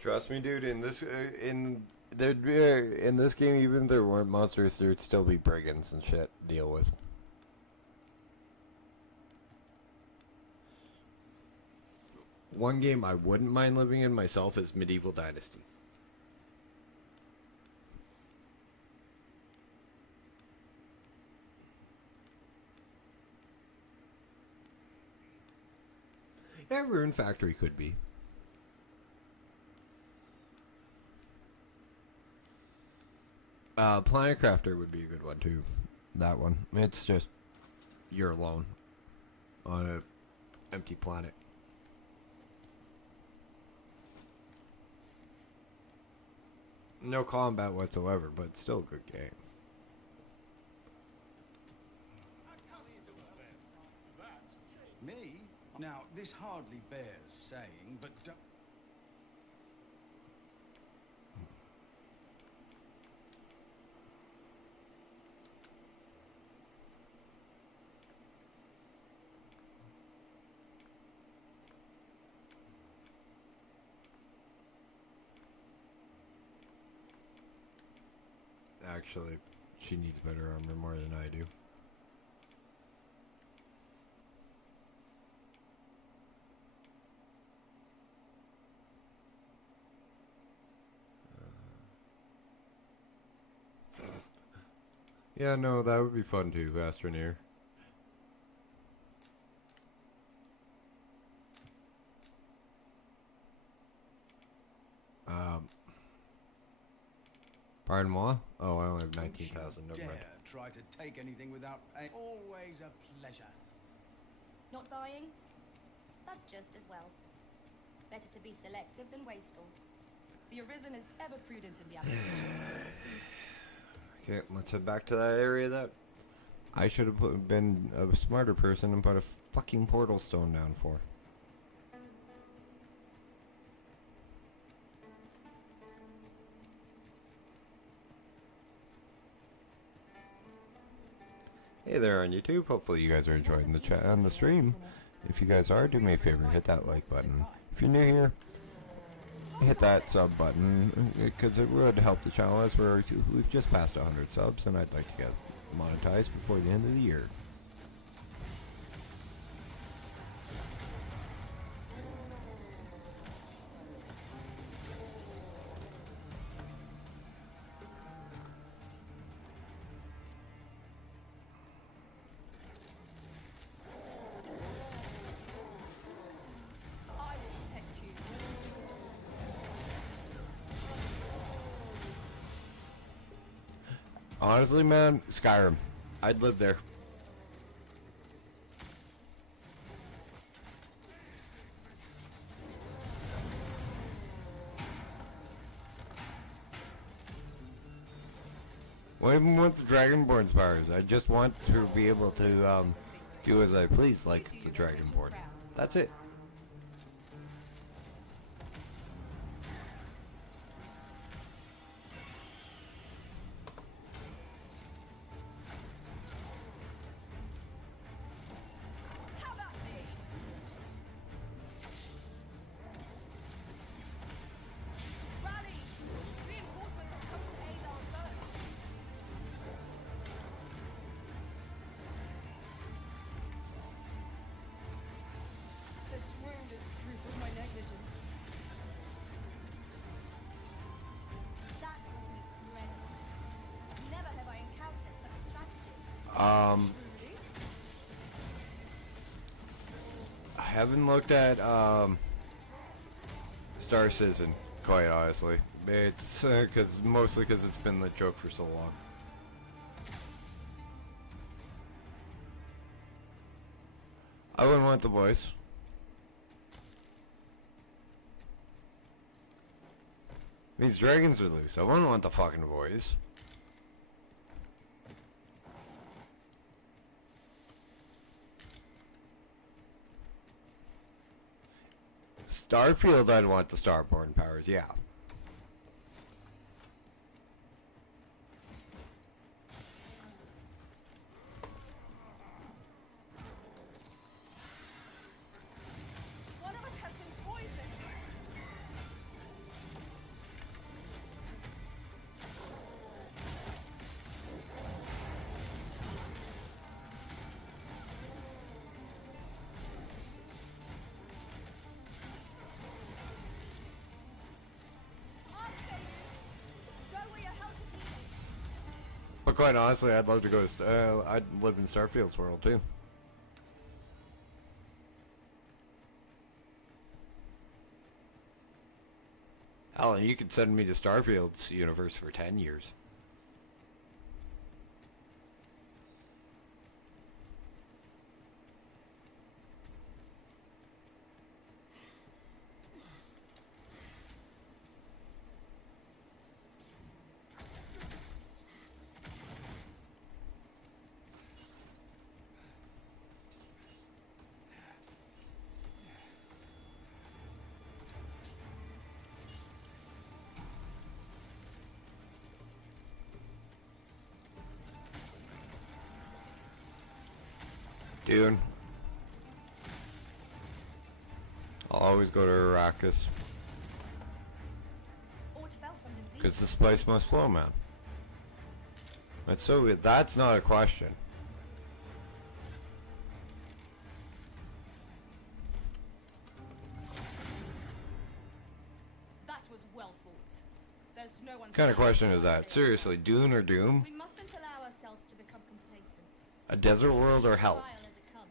Trust me, dude. In this in this game, even if there weren't monsters, there'd still be brigands and shit to deal with. One game I wouldn't mind living in myself is Medieval Dynasty. Yeah, Rune Factory could be. Planet Crafter would be a good one too. That one. It's just you're alone on an empty planet. No combat whatsoever, but still a good game. Me? Now, this hardly bears saying, but don't... Actually, she needs better armor more than I do. Yeah, no, that would be fun too, Astroneer. Pardon moi? Oh, I only have 19,000. Never mind. Dare try to take anything without paying. Always a pleasure. Not buying? That's just as well. Better to be selective than wasteful. The Arisen is ever prudent in the application. Okay, let's head back to that area that I should have been a smarter person and put a fucking portal stone down for. Hey there on YouTube, hopefully you guys are enjoying the chat on the stream. If you guys are, do me a favor, hit that like button. If you're new here, hit that sub button, because it would help the channel as we've just passed 100 subs, and I'd like to get monetized before the end of the year. I will protect you. Honestly, man, Skyrim. I'd live there. Well, even with the Dragonborn's powers, I just want to be able to do as I please, like the Dragonborn. That's it. How about me? Rally! Reinforcements have come to aid our foe. This wound is proof of my negligence. That was incredible. Never have I encountered such a strategy. Truly? I haven't looked at Star Citizen, quite honestly. It's mostly because it's been the joke for so long. I wouldn't want the voice. Means dragons are loose. I wouldn't want the fucking voice. Starfield, I'd want the Starborn powers, yeah. One of us has been poisoned. I'll save you. Go where your help is needed. But quite honestly, I'd love to go to, I'd live in Starfield's world too. Alan, you could send me to Starfield's universe for 10 years. Dude. I'll always go to Arrakis. Or it fell from the Because this place must flow, man. That's so weird. That's not a question. That was well fought. There's no one. What kind of question is that? Seriously, Dune or Doom? We mustn't allow ourselves to become complacent. A desert world or hell? Trial as it comes.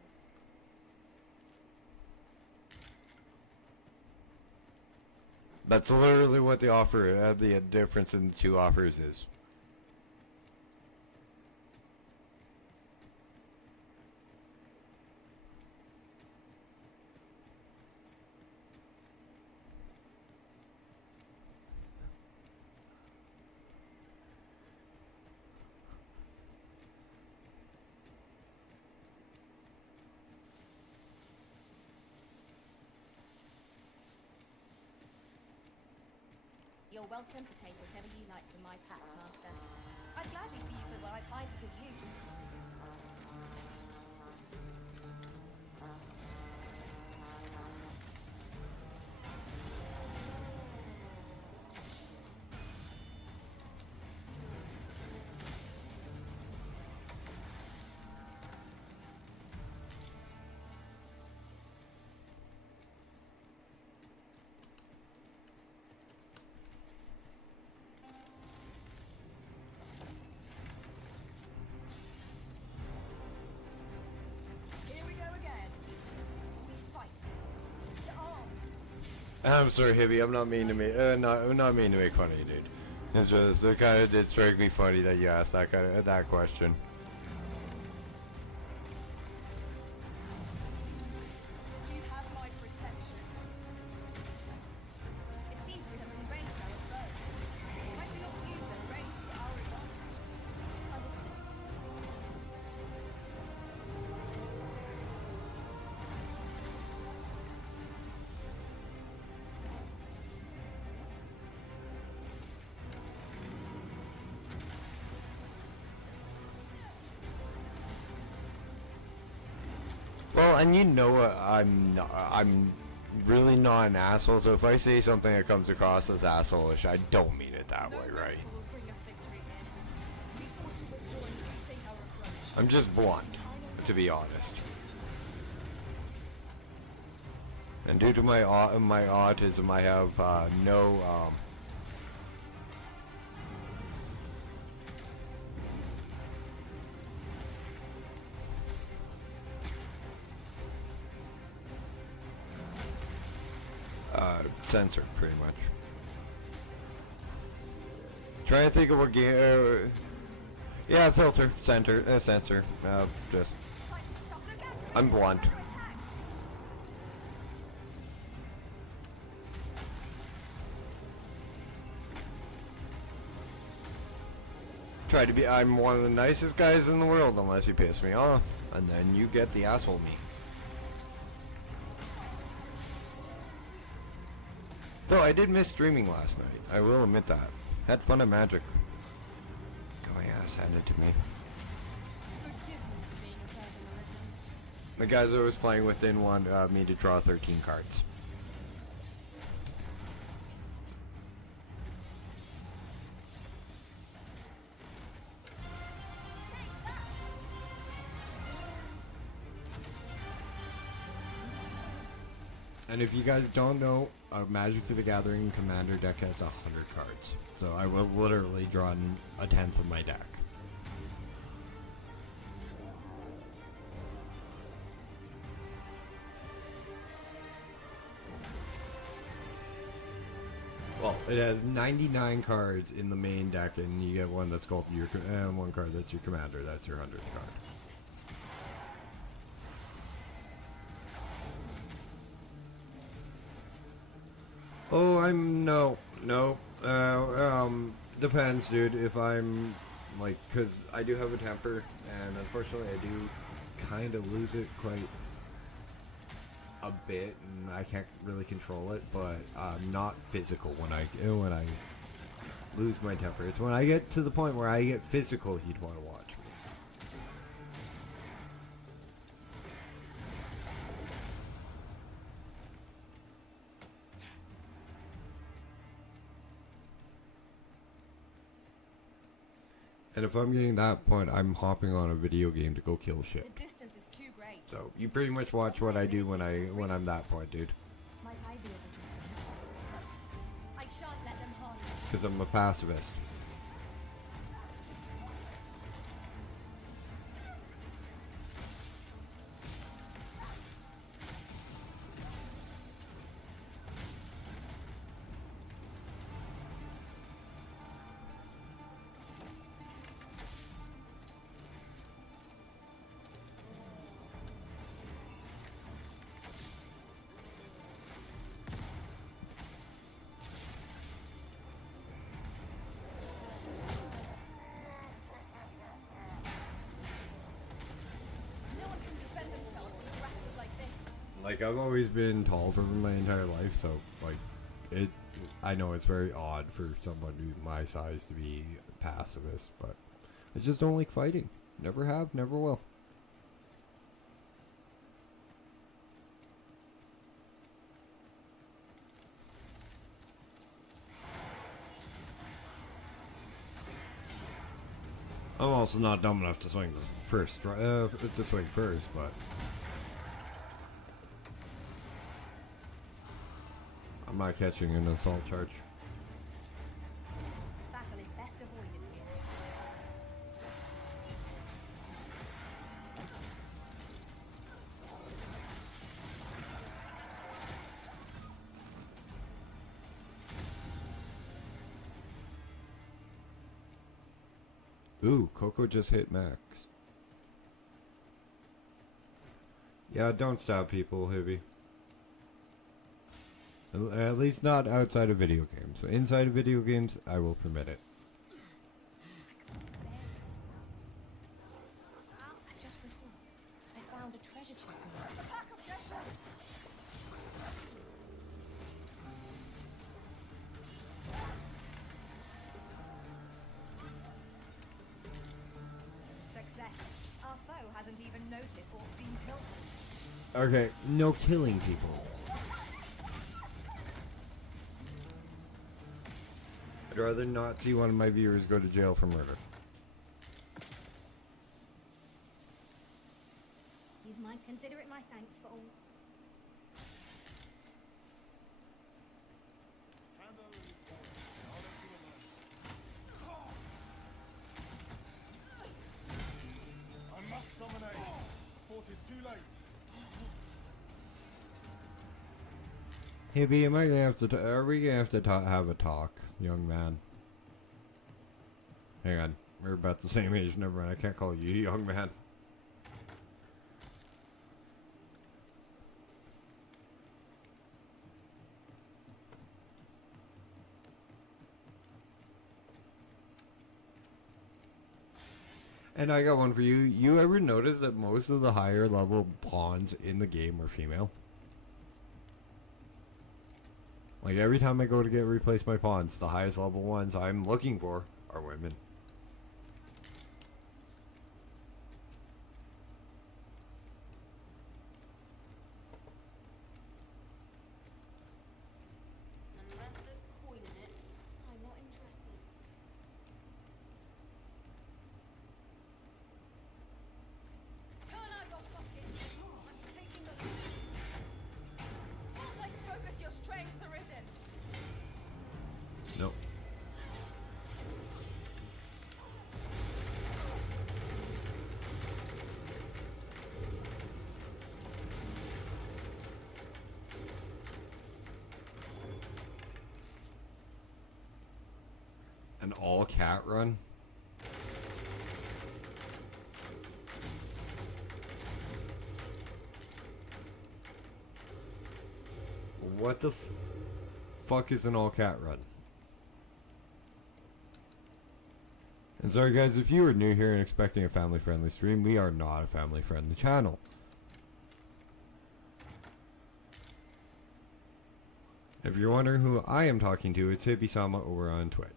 That's literally what the offer, the difference in the two offers is. You're welcome to take whatever you like from my pack, Master. I'd gladly see you put what I find to good use. Here we go again. We fight. To arms. I'm sorry, Hibby. I'm not mean to me. Not mean to make fun of you, dude. It's just it kind of did strike me funny that you asked that question. You have my protection. It seems we have arranged our foe. Might we not use their range to our advantage? Understood. Well, and you know what? I'm really not an asshole. So if I say something that comes across as asshole-ish, I don't mean it that way, right? Will bring us victory here. We fought you before and rethink our approach. I'm just blunt, to be honest. And due to my autism, I have no sensor, pretty much. Trying to think of what game. Yeah, filter, sensor. Just. I'm blunt. Try to be. I'm one of the nicest guys in the world, unless you piss me off, and then you get the asshole me. Though I did miss streaming last night. I will admit that. Had fun at Magic. Got my ass handed to me. Forgive me for being a burden, Arisen. The guys I was playing with didn't want me to draw 13 cards. And if you guys don't know, Magic the Gathering Commander deck has 100 cards. So I will literally draw a tenth of my deck. Well, it has 99 cards in the main deck, and you get one that's called your one card that's your commander. That's your 100th card. Oh, depends, dude. If I'm, like, because I do have a temper, and unfortunately I do kind of lose it quite a bit, and I can't really control it, but I'm not physical when I lose my temper. It's when I get to the point where I get physical you'd want to watch me. And if I'm getting that point, I'm hopping on a video game to go kill The shit. distance is too great. So you pretty much watch what I do when I'm that point, dude. Might I be of assistance? I shan't let them harm you. Because I'm a pacifist. No one can defend themselves with graphics like this. Like, I've always been tall for my entire life, so, like, I know it's very odd for someone my size to be a pacifist, but I just don't like fighting. Never have, never will. I'm also not dumb enough to swing to swing first, but I'm not catching an assault charge. Battle is best avoided here. Ooh, Coco just hit max. Yeah, don't stab people, Hibby. At least not outside of video games. So inside of video games, I will permit it. I just recalled. I found a treasure chest in there. A pack of treasures! Success. Our foe hasn't even noticed what's been killed. Okay, no killing people. I'd rather not see one of my viewers go to jail for murder. You might consider it my thanks for all. I must summon aid. Before it is too late. Hibby, am I gonna have to? Are we gonna have to have a talk, young man? Hang on, we're about the same age. Never mind. I can't call you young man. And I got one for you. You ever notice that most of the higher level pawns in the game are female? Like every time I go to replace my pawns, the highest level ones I'm looking for are women. Unless there's coin in it, I'm not interested. Turn out your fucking... I'm taking the... Multi-focus your strength, Arisen! Nope. An all cat run? What the fuck is an all cat run? And sorry guys, if you are new here and expecting a family friendly stream, we are not a family friendly channel. If you're wondering who I am talking to, it's Hibisama over on Twitch.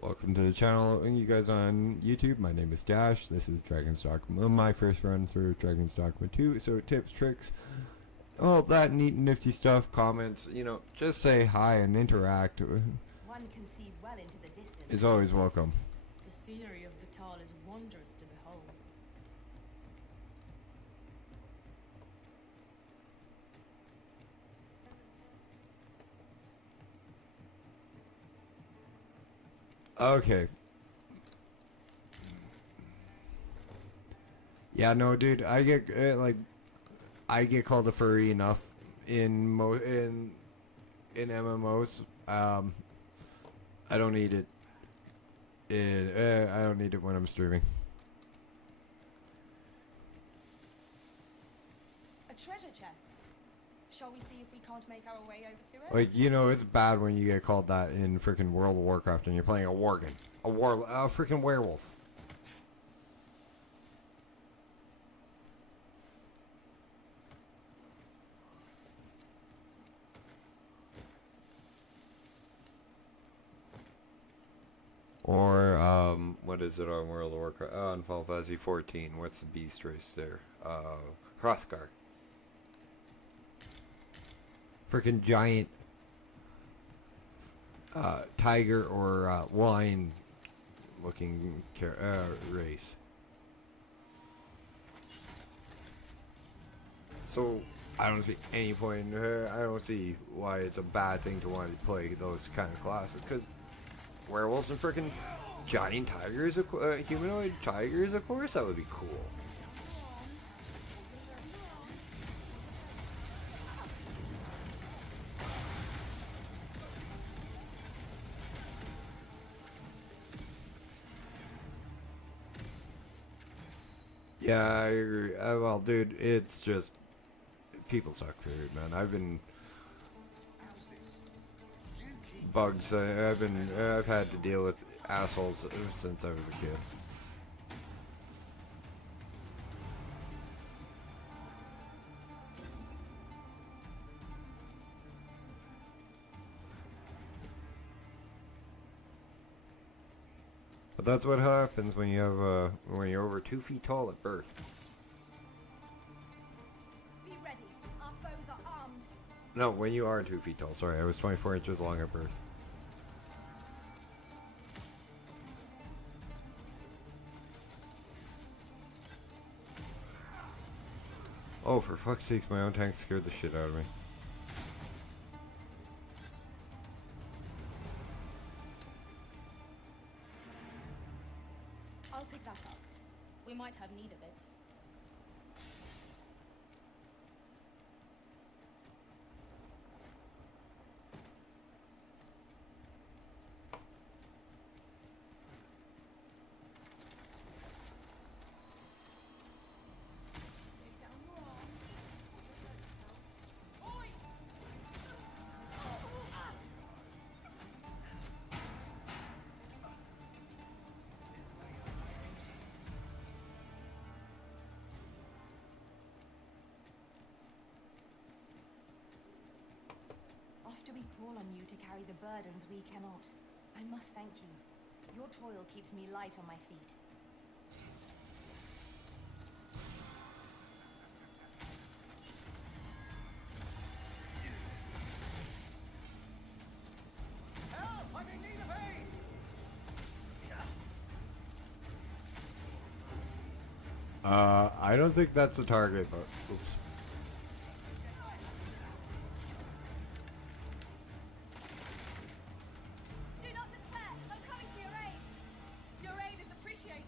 Welcome to the channel, and you guys on YouTube. My name is Dash. This is Dragons Dogma, my first run through Dragons Dogma 2. So tips, tricks, all that neat and nifty stuff, comments, you know, just say hi and interact One can see well into the distance. is always welcome. The scenery Okay. Yeah, no, dude. I get I get called a furry enough in MMOs. I don't need it. I don't need it when I'm streaming. A treasure chest. Shall we see if we can't make our way over to it? Like, you know, it's bad when you get called that in freaking World of Warcraft and you're playing a worgen, a freaking werewolf. Or, what is it on World of Warcraft? Oh, on Final Fantasy 14. What's the beast race there? Hrothgar. Freaking giant tiger or lion looking race. So, I don't see any point. I don't see why it's a bad thing to want to play those kind of classes, because werewolves and freaking giant tigers, humanoid tigers, of course, that would be cool. Yeah, I agree. Well, dude, it's just people suck, period, man. I've been bugs. I've had to deal with assholes since I was a kid. But that's what happens when you have when you're over 2 feet tall at birth. Be ready. Our foes are armed. No, when you are 2 feet tall. Sorry, I was 24 inches long at birth. Oh, for fuck's sake, my own tank scared the shit out of me. I'll pick that up. We might have need of it. After we call on you to carry the burdens we cannot, I must thank you. Your toil keeps me light on my feet. Help! I'm in need of aid! I don't think that's a target, but oops. Do not despair. I'm coming to your aid. Your aid is appreciated.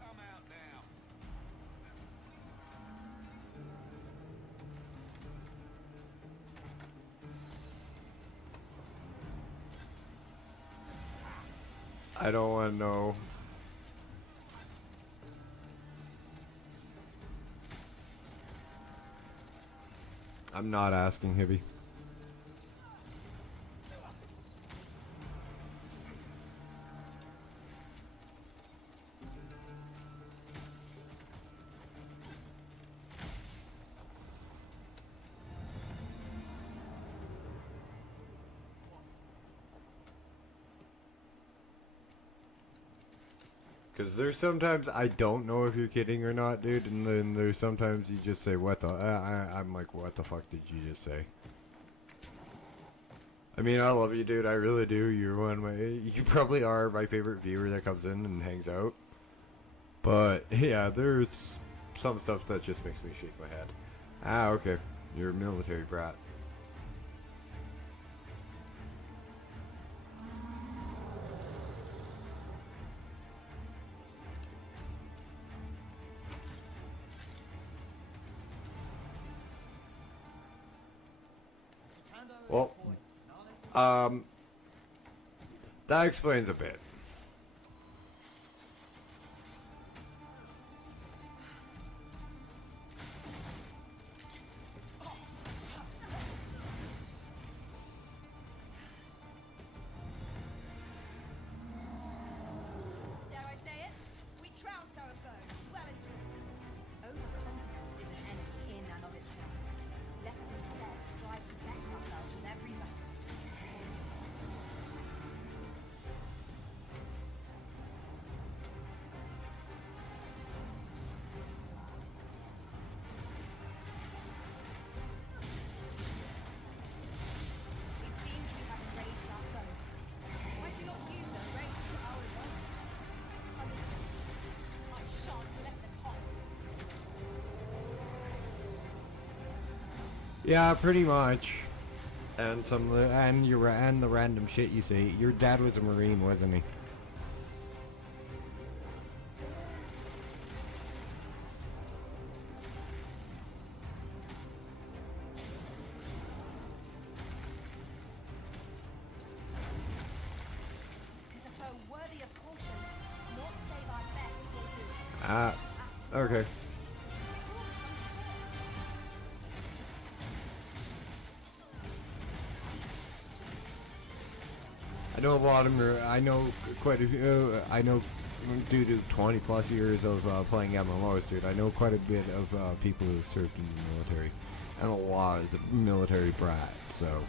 Come out now. I don't want to know. I'm not asking, Hibby. Because there's sometimes I don't know if you're kidding or not, dude, and then there's sometimes you just say, what the... I'm like, what the fuck did you just say? I mean, I love you, dude, I really do. You're one of my... You probably are my favorite viewer that comes in and hangs out. But, yeah, there's some stuff that just makes me shake my head. Ah, okay. You're a military brat. Well, that explains a bit. Dare I say it? We trounced our foe. Well and truly. Overconfidence is an enemy in and of itself. Let us instead strive to better ourselves with every battle. It seems we have enraged our foe. Might we not use their rage to our advantage? Understood. I shan't let them harm you. Yeah, pretty much. And and the random shit you say. Your dad was a Marine, wasn't he? Tis a foe worthy of caution. Naught save our best will do. Ah, okay. I know a lot of I know quite a few. I know due to 20 plus years of playing MMOs, dude. I know quite a bit of people who served in the military, and a lot is a military brat. So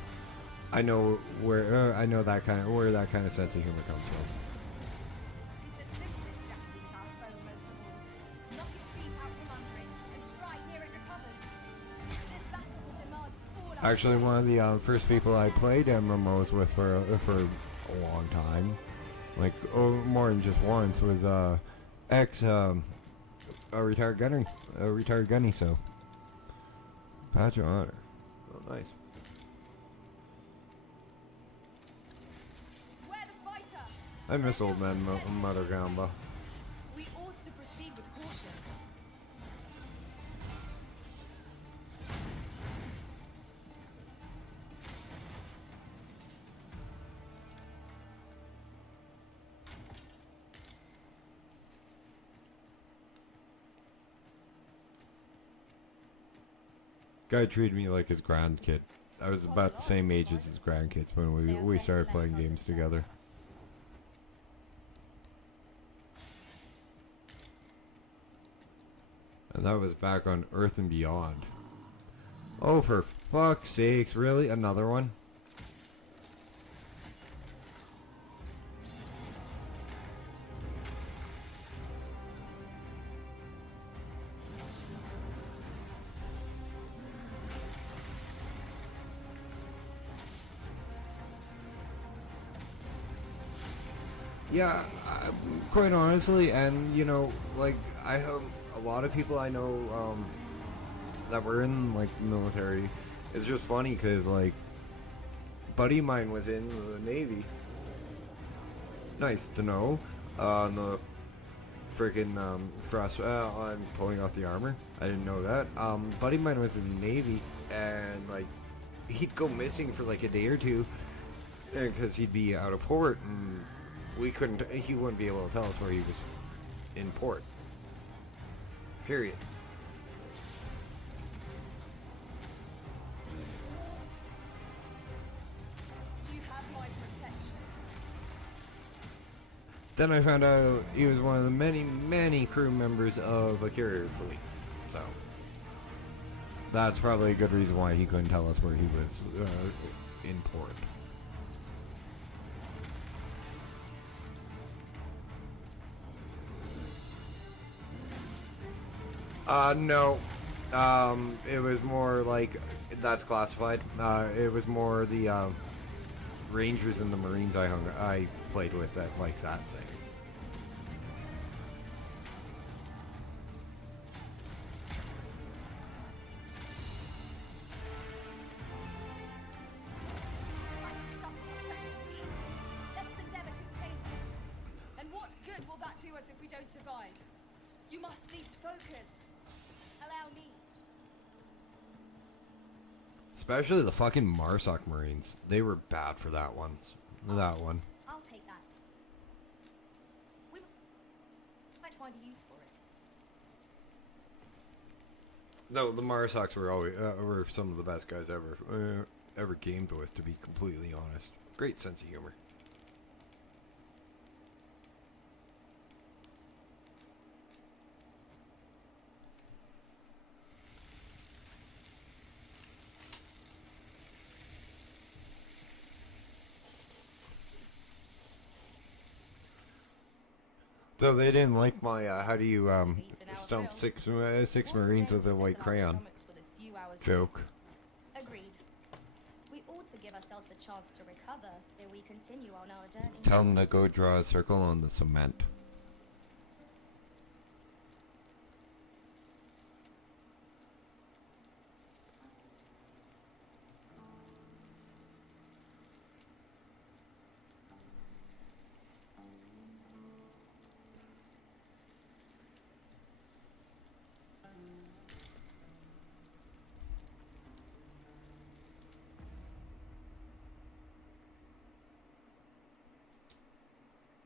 I know where I know that kind of where that kind of sense of humor comes from. Tis the simplest strategy to our foe most of all. Knock its feet out from under it and strike near it recovers. This battle will demand all our Actually, one of the first people I played MMOs with for a long time, like more than just once, was a retired gunny. So, badge of honor. Oh, nice. Where the fighter? I miss old man Mother Gamba. We ought to proceed with caution. Guy treated me like his grandkid. I was about the same age as his grandkids when we started playing games together. And that was back on Earth and Beyond. Oh, for fuck's sakes, really? Another one? Yeah, quite honestly, and you know, like I have a lot of people I know that were in like the military. It's just funny because like, buddy of mine was in the Navy. Nice to know. On the freaking frost on pulling off the armor. I didn't know that. Buddy of mine was in the Navy, and like he'd go missing for like a day or two because he'd be out of port and. He wouldn't be able to tell us where he was in port. Period. You have my protection. Then I found out he was one of the many, many crew members of a carrier fleet. So, that's probably a good reason why he couldn't tell us where he was in port. No. It was more like, that's classified. It was more the Rangers and the Marines I played with that like that thing. You must needs focus. Allow me. Especially the fucking Marsoc Marines. They were bad for that one. That one. I'll take that. We might find a use for it. Though the Marsocs were always were some of the best guys ever gamed with, to be completely honest. Great sense of humor. Though they didn't like my how do you stump six Marines with a white crayon joke. Agreed. We ought to give ourselves a chance to recover ere we continue on our journey. Tell them to go draw a circle on the cement.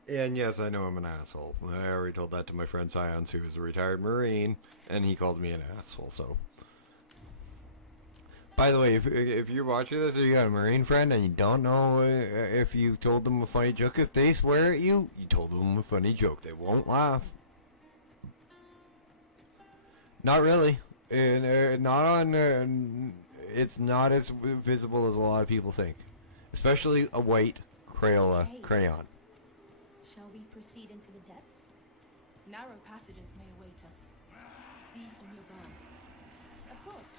And yes, I know I'm an asshole. I already told that to my friend Scions, who is a retired Marine, and he called me an asshole, so... By the way, if you're watching this or you got a Marine friend and you don't know if you told them a funny joke, if they swear at you, you told them a funny joke. They won't laugh. Not really. Not on... it's not as visible as a lot of people think. Especially a white Crayola crayon. Shall we proceed into the depths? Narrow passages may await us. Be on your guard. Of course.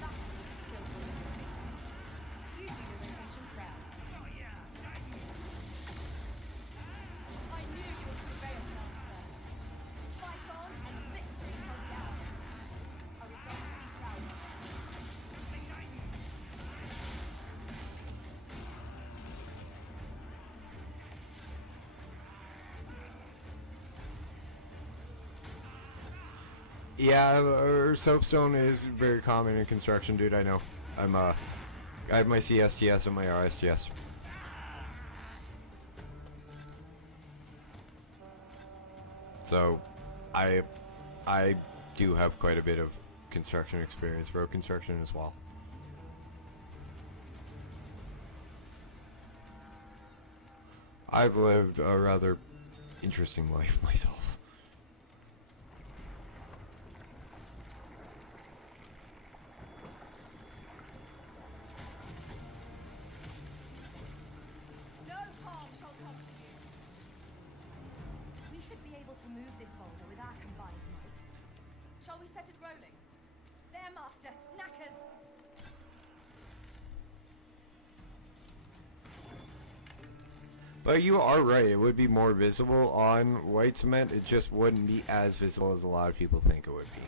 That was skillful. You do your vocation proud. I knew you would prevail, Master. Fight on, and victory shall be ours. A result to be proud of. Yeah, soapstone is very common in construction, dude. I know. I have my CSTS and my RSTS. So, I do have quite a bit of construction experience, road construction as well. I've lived a rather interesting life myself. No harm shall come to you. We should be able to move this boulder with our combined might. Shall we set it rolling? There, Master. Knackers. But you are right, it would be more visible on white cement, it just wouldn't be as visible as a lot of people think it would be.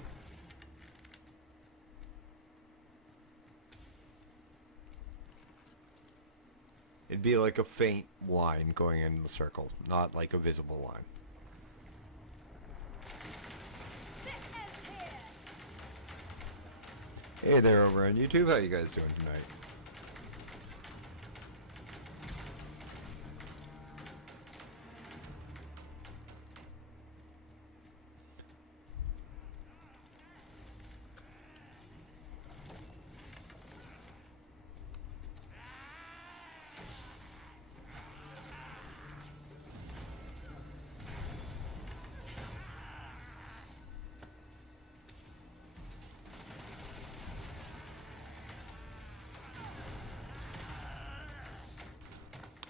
It'd be like a faint line going in the circle, not like a visible line. This ends here. Hey there over on YouTube, how you guys doing tonight?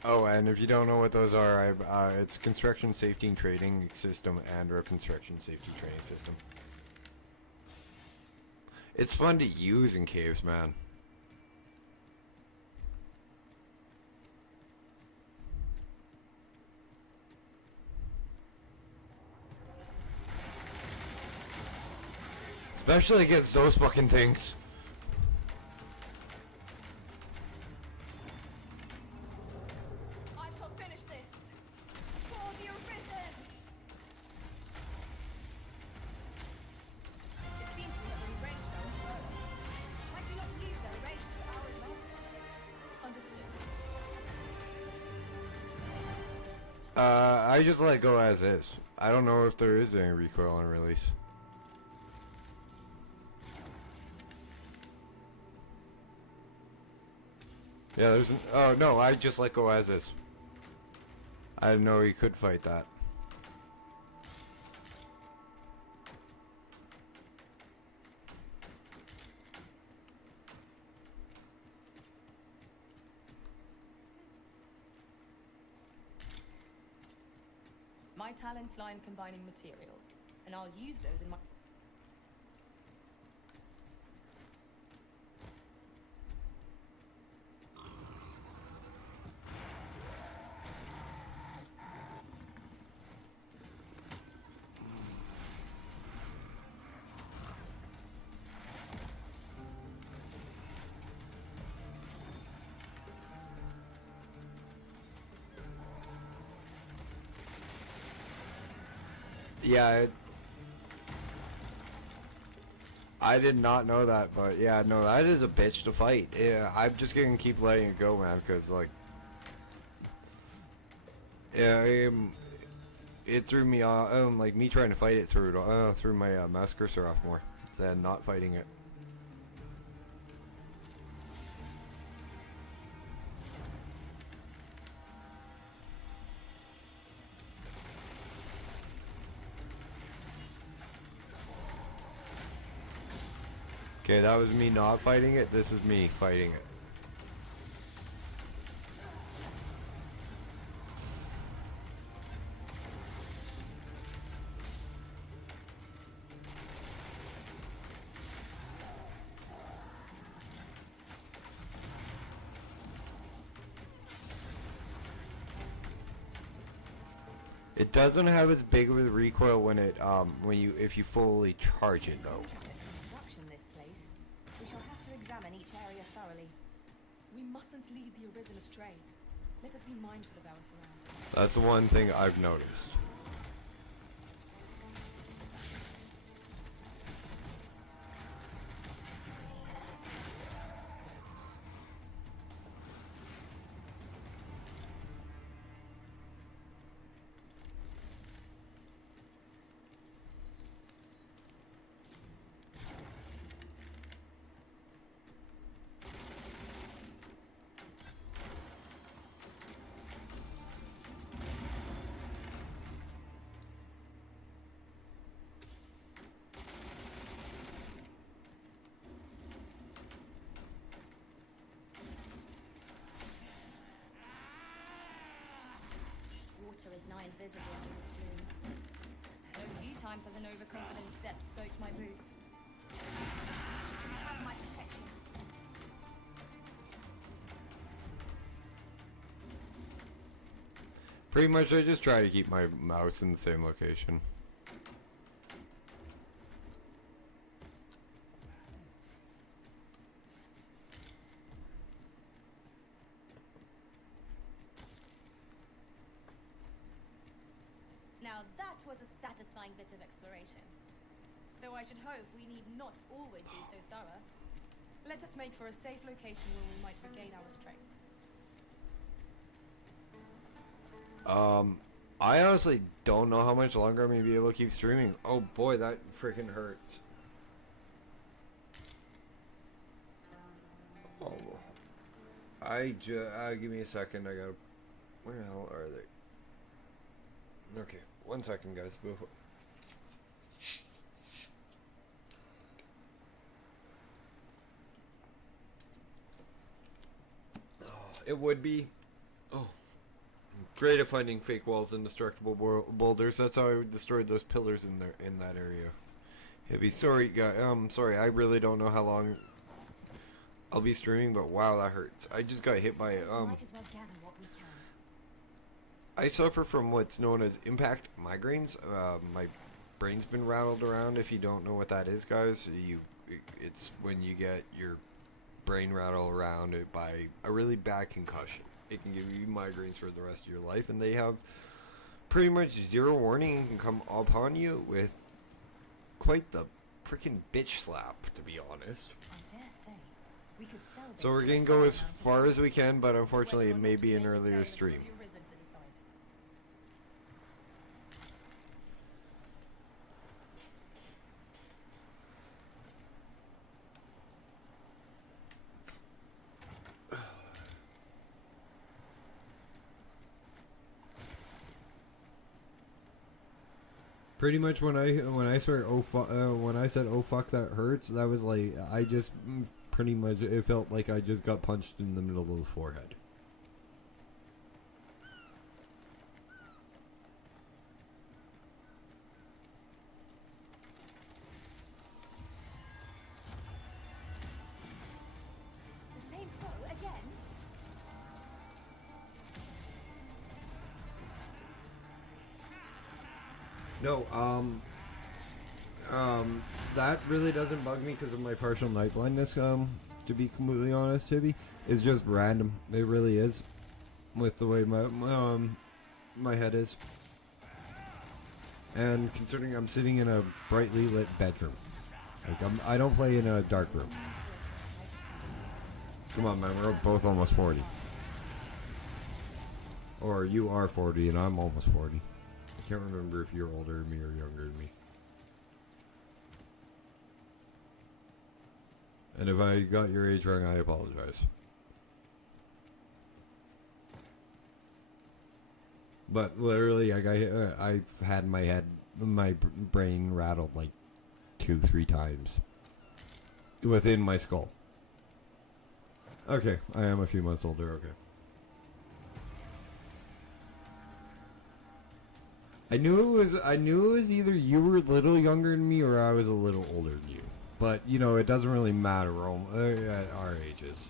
Oh, and if you don't know what those are, it's construction safety and training system and our construction safety training system. It's fun to use in caves, man. Especially against those fucking things. I just let go as is. I don't know if there is any recoil on release. Yeah, there's an, oh no, I just let go as is. I didn't know he could fight that. My talents lie in combining materials, and I'll use those in my... Yeah, I did not know that, but yeah, no, that is a bitch to fight. Yeah, I'm just gonna keep letting it go, man, because like, yeah, it threw me off. Like me trying to fight it threw my mouse cursor off more than not fighting it. Okay, that was me not fighting it. This is me fighting it. It doesn't have as big of a recoil when it if you fully charge it though. Construction this place. We shall have to examine each area thoroughly. We mustn't lead the Arisen astray. Let us be mindful of our surroundings. That's the one thing I've noticed. Water is nigh invisible under this bloom. Though a few times has an overconfident step soaked my boots. I have my protection. Pretty much I just try to keep my mouse in the same location. Now that was a satisfying bit of exploration. Though I should hope we need not always be so thorough. Let us make for a safe location where we might regain our strength. I honestly don't know how much longer I'm gonna be able to keep streaming. Oh boy, that freaking hurts. Oh, give me a second. I gotta. Where the hell are they? Okay, 1 second, guys. Before. Oh, it would be. Oh. Great at finding fake walls and destructible boulders. That's how I destroyed those pillars in there in that area. Heavy. Sorry, guy. Sorry. I really don't know how long I'll be streaming, but wow, that hurts. I just got hit by Might as well gather what we can. I suffer from what's known as impact migraines. My brain's been rattled around. If you don't know what that is, guys, it's when you get your brain rattled around by a really bad concussion. It can give you migraines for the rest of your life, and they have pretty much zero warning and can come upon you with quite the freaking bitch slap, to be honest. I dare say we could sell this So we're to gonna a go as caravan far for as we can, but unfortunately it whether or may not be we an make the earlier sale is for stream. the Arisen to decide. Pretty much when I started when I said oh fuck that hurts, that was like I just pretty much it felt like I just got punched in the middle of the forehead. The same foe again? No, that really doesn't bug me because of my partial night blindness. To be completely honest, Tibby, it's just random. It really is, with the way my head is, and considering I'm sitting in a brightly lit bedroom, like I don't play in a dark room. Come on, man, we're both almost 40, or you are 40 and I'm almost 40. I can't remember if you're older than me or younger than me. And if I got your age wrong, I apologize. But literally, I've had my brain rattled like 2-3 times within my skull. Okay, I am a few months older. Okay. I knew it was either you were a little younger than me or I was a little older than you. But, you know, it doesn't really matter at our ages.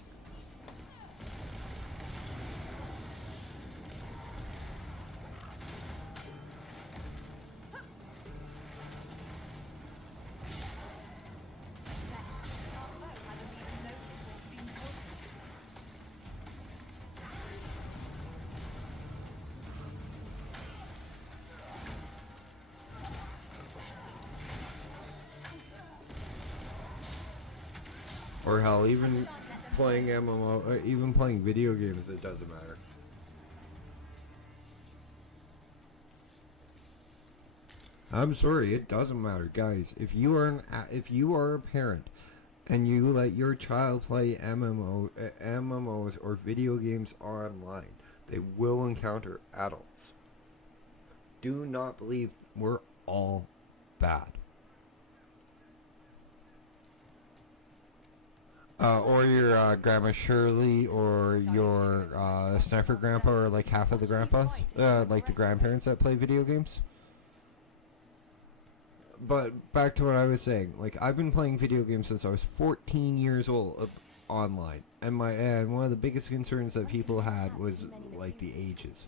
Or hell, even playing MMO, even playing video games, it doesn't matter. I'm sorry, it doesn't matter, guys. If you are a parent and you let your child play MMOs or video games online, they will encounter adults. Do not believe we're all bad. Or your Grandma Shirley, or your Sniper Grandpa, or like half of the grandpas, like the grandparents that play video games. But back to what I was saying, like I've been playing video games since I was 14 years old online, and one of the biggest concerns that people had was like the ages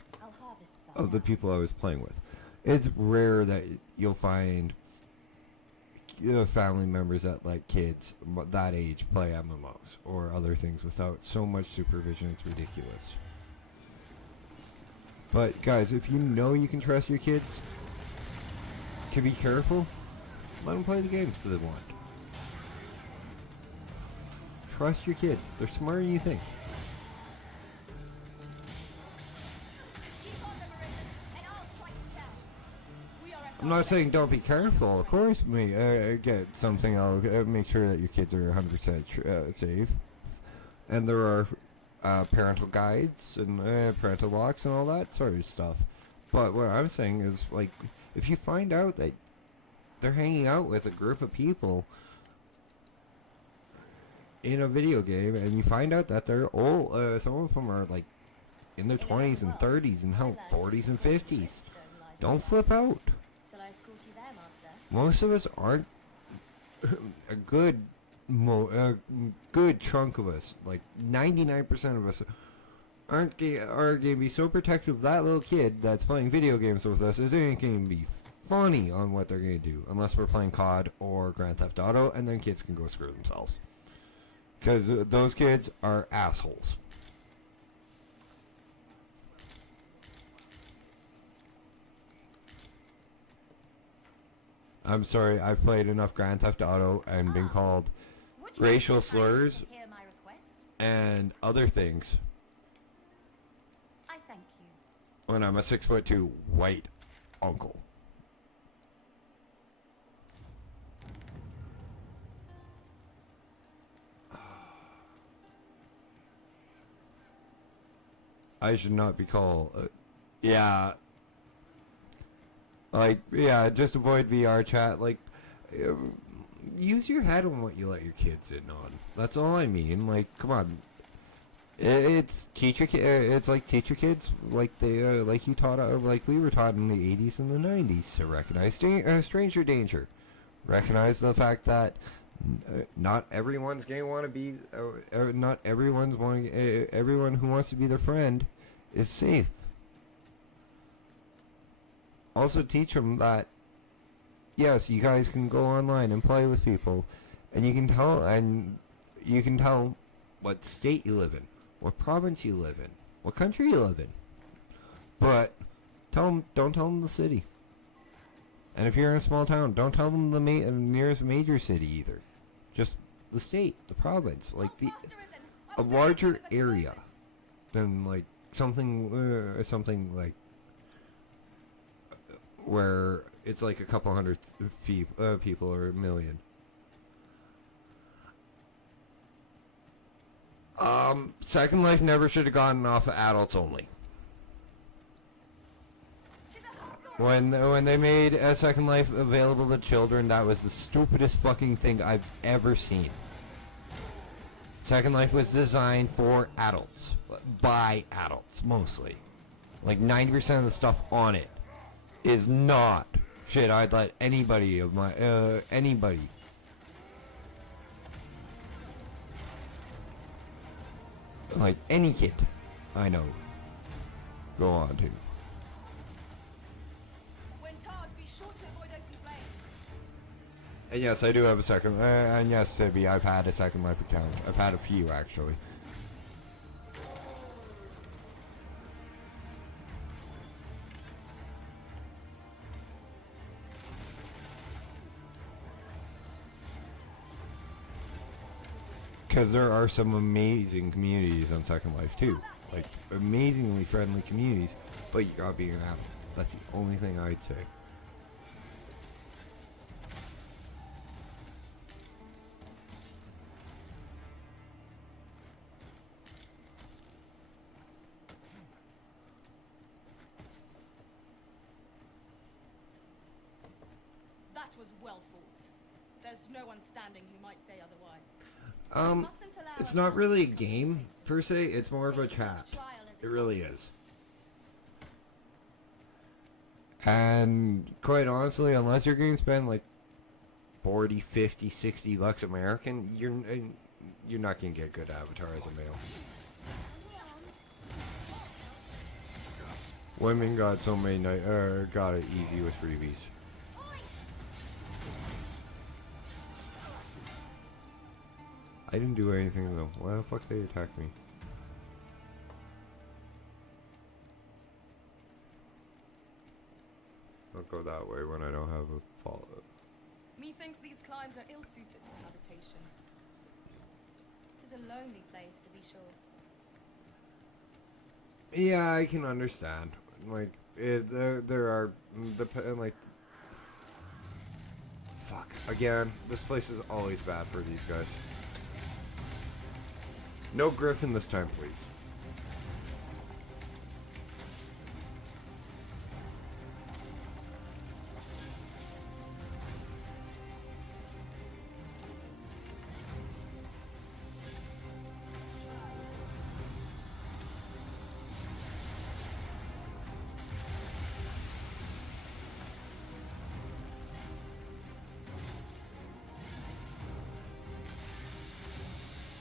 of the people I was playing with. It's rare that you'll find family members that like kids that age play MMOs or other things without so much supervision. It's ridiculous. But guys, if you know you can trust your kids to be careful, let them play the games that they want. Trust your kids. They're smarter than you think. I'm not saying don't be careful. Of course, get something. I'll make sure that your kids are 100% safe. And there are parental guides and parental locks and all that sort of stuff. But what I'm saying is, like, if you find out that they're hanging out with a group of people in a video game, and you find out that they're old, some of them are like in their 20s and 30s and hell 40s and 50s, don't flip out. Most of us aren't a good chunk of us, like 99% of us, are going to be so protective of that little kid that's playing video games with us. It ain't going to be funny on what they're going to do unless we're playing COD or Grand Theft Auto, and then kids can go screw themselves because those kids are assholes. I'm sorry, I've played enough Grand Theft Auto and been called racial slurs and other things. I thank you. When I'm a 6'2" white uncle. I should not be called. Yeah. Like, yeah, just avoid VR chat. Like, use your head on what you let your kids in on. That's all I mean. Like, come on. It's it's like teach your kids like they like you taught like we were taught in the 80s and the 90s to recognize stranger danger, recognize the fact that not everyone's gonna want to be not everyone's wanting everyone who wants to be their friend is safe. Also teach them that yes, you guys can go online and play with people, and you can tell what state you live in, what province you live in, what country you live in. But don't tell them the city. And if you're in a small town, don't tell them the nearest major city either. Just the state, the province, like a larger area than like something like where it's like a couple hundred people or a million. Second Life never should have gotten off of adults only. When they made a Second Life available to children, that was the stupidest fucking thing I've ever seen. Second Life was designed for adults, by adults mostly. Like 90% of the stuff on it is not shit I'd let anybody of my anybody. Like any kid I know go on to. When charged, be sure to avoid open flame. And yes, I do have a second. And yes, Sibby, I've had a Second Life account. I've had a few actually. Because there are some amazing communities on Second Life too, like amazingly friendly communities. But you gotta be an adult. That's the only thing I'd say. That was well fought. There's no one standing who might say otherwise. It's not really a game per se. It's more of a chat. It really is. And quite honestly, unless you're going to spend like 40, 50, 60 bucks American, you're not going to get good avatar as a male. Women got so many got it easy with freebies. I didn't do anything though. Why the fuck they attacked me? Don't go that way when I don't have a follow. Methinks these climes are ill-suited to habitation. 'Tis a lonely place, to be sure. Yeah, I can understand. Like, there are like. Fuck. Again, this place is always bad for these guys. No Griffin this time, please.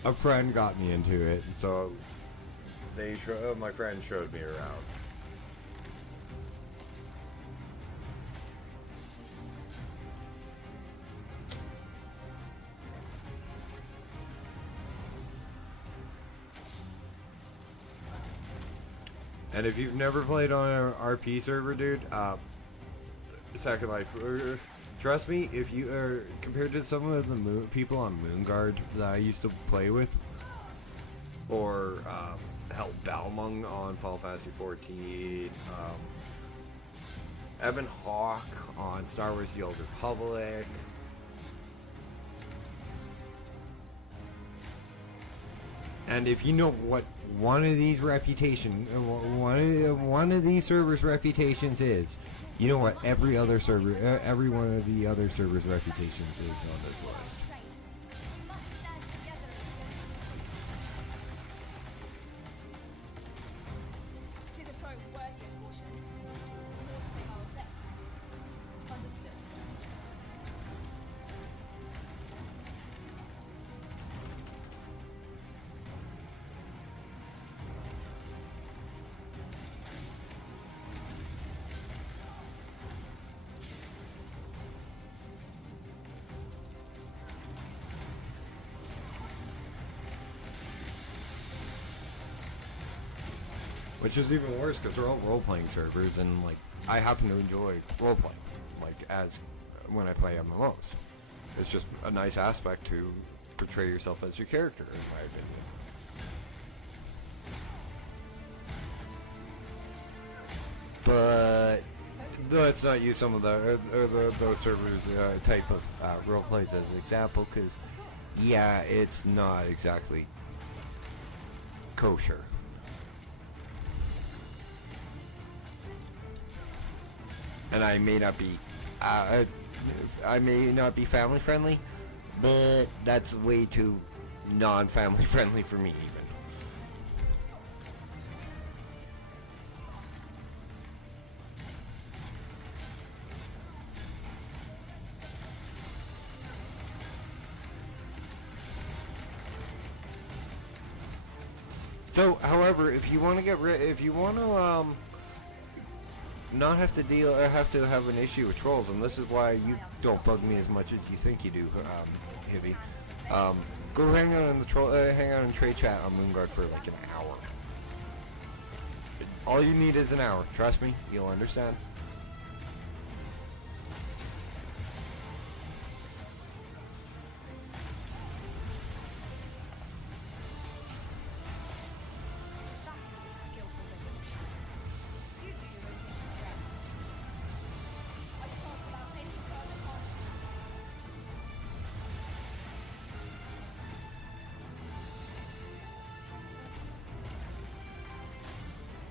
A friend got me into it, so my friend showed me around. And if you've never played on an RP server, dude, Second Life, trust me, if you compared to some of the people on Moonguard that I used to play with, or hell, Balmung on Final Fantasy 14, Evan Hawke on Star Wars: The Old Republic. And if you know what one of these servers' reputations is, You know what? Every other server, every one of the other servers' reputations is on this list. We must stand together against the 'tis a foe worthy of caution. We will save our best. Understood. Which is even worse because they're all role-playing servers, and like I happen to enjoy role-playing, like as when I play MMOs. It's just a nice aspect to portray yourself as your character, in my opinion. But let's not use some of those servers type of role plays as an example, because yeah, it's not exactly kosher. And I may not be, I may not be family friendly, but that's way too non-family friendly for me even. So, however, if you want to if you want to not have to deal or have to have an issue with trolls, and this is why you don't bug me as much as you think you do, Hibby. Go hang out in the hang out in trade chat on Moonguard for like an hour. All you need is an hour. Trust me, you'll understand. That was a skillful bit of machine. You do your own mission, friend. I shan't allow any further harm to you.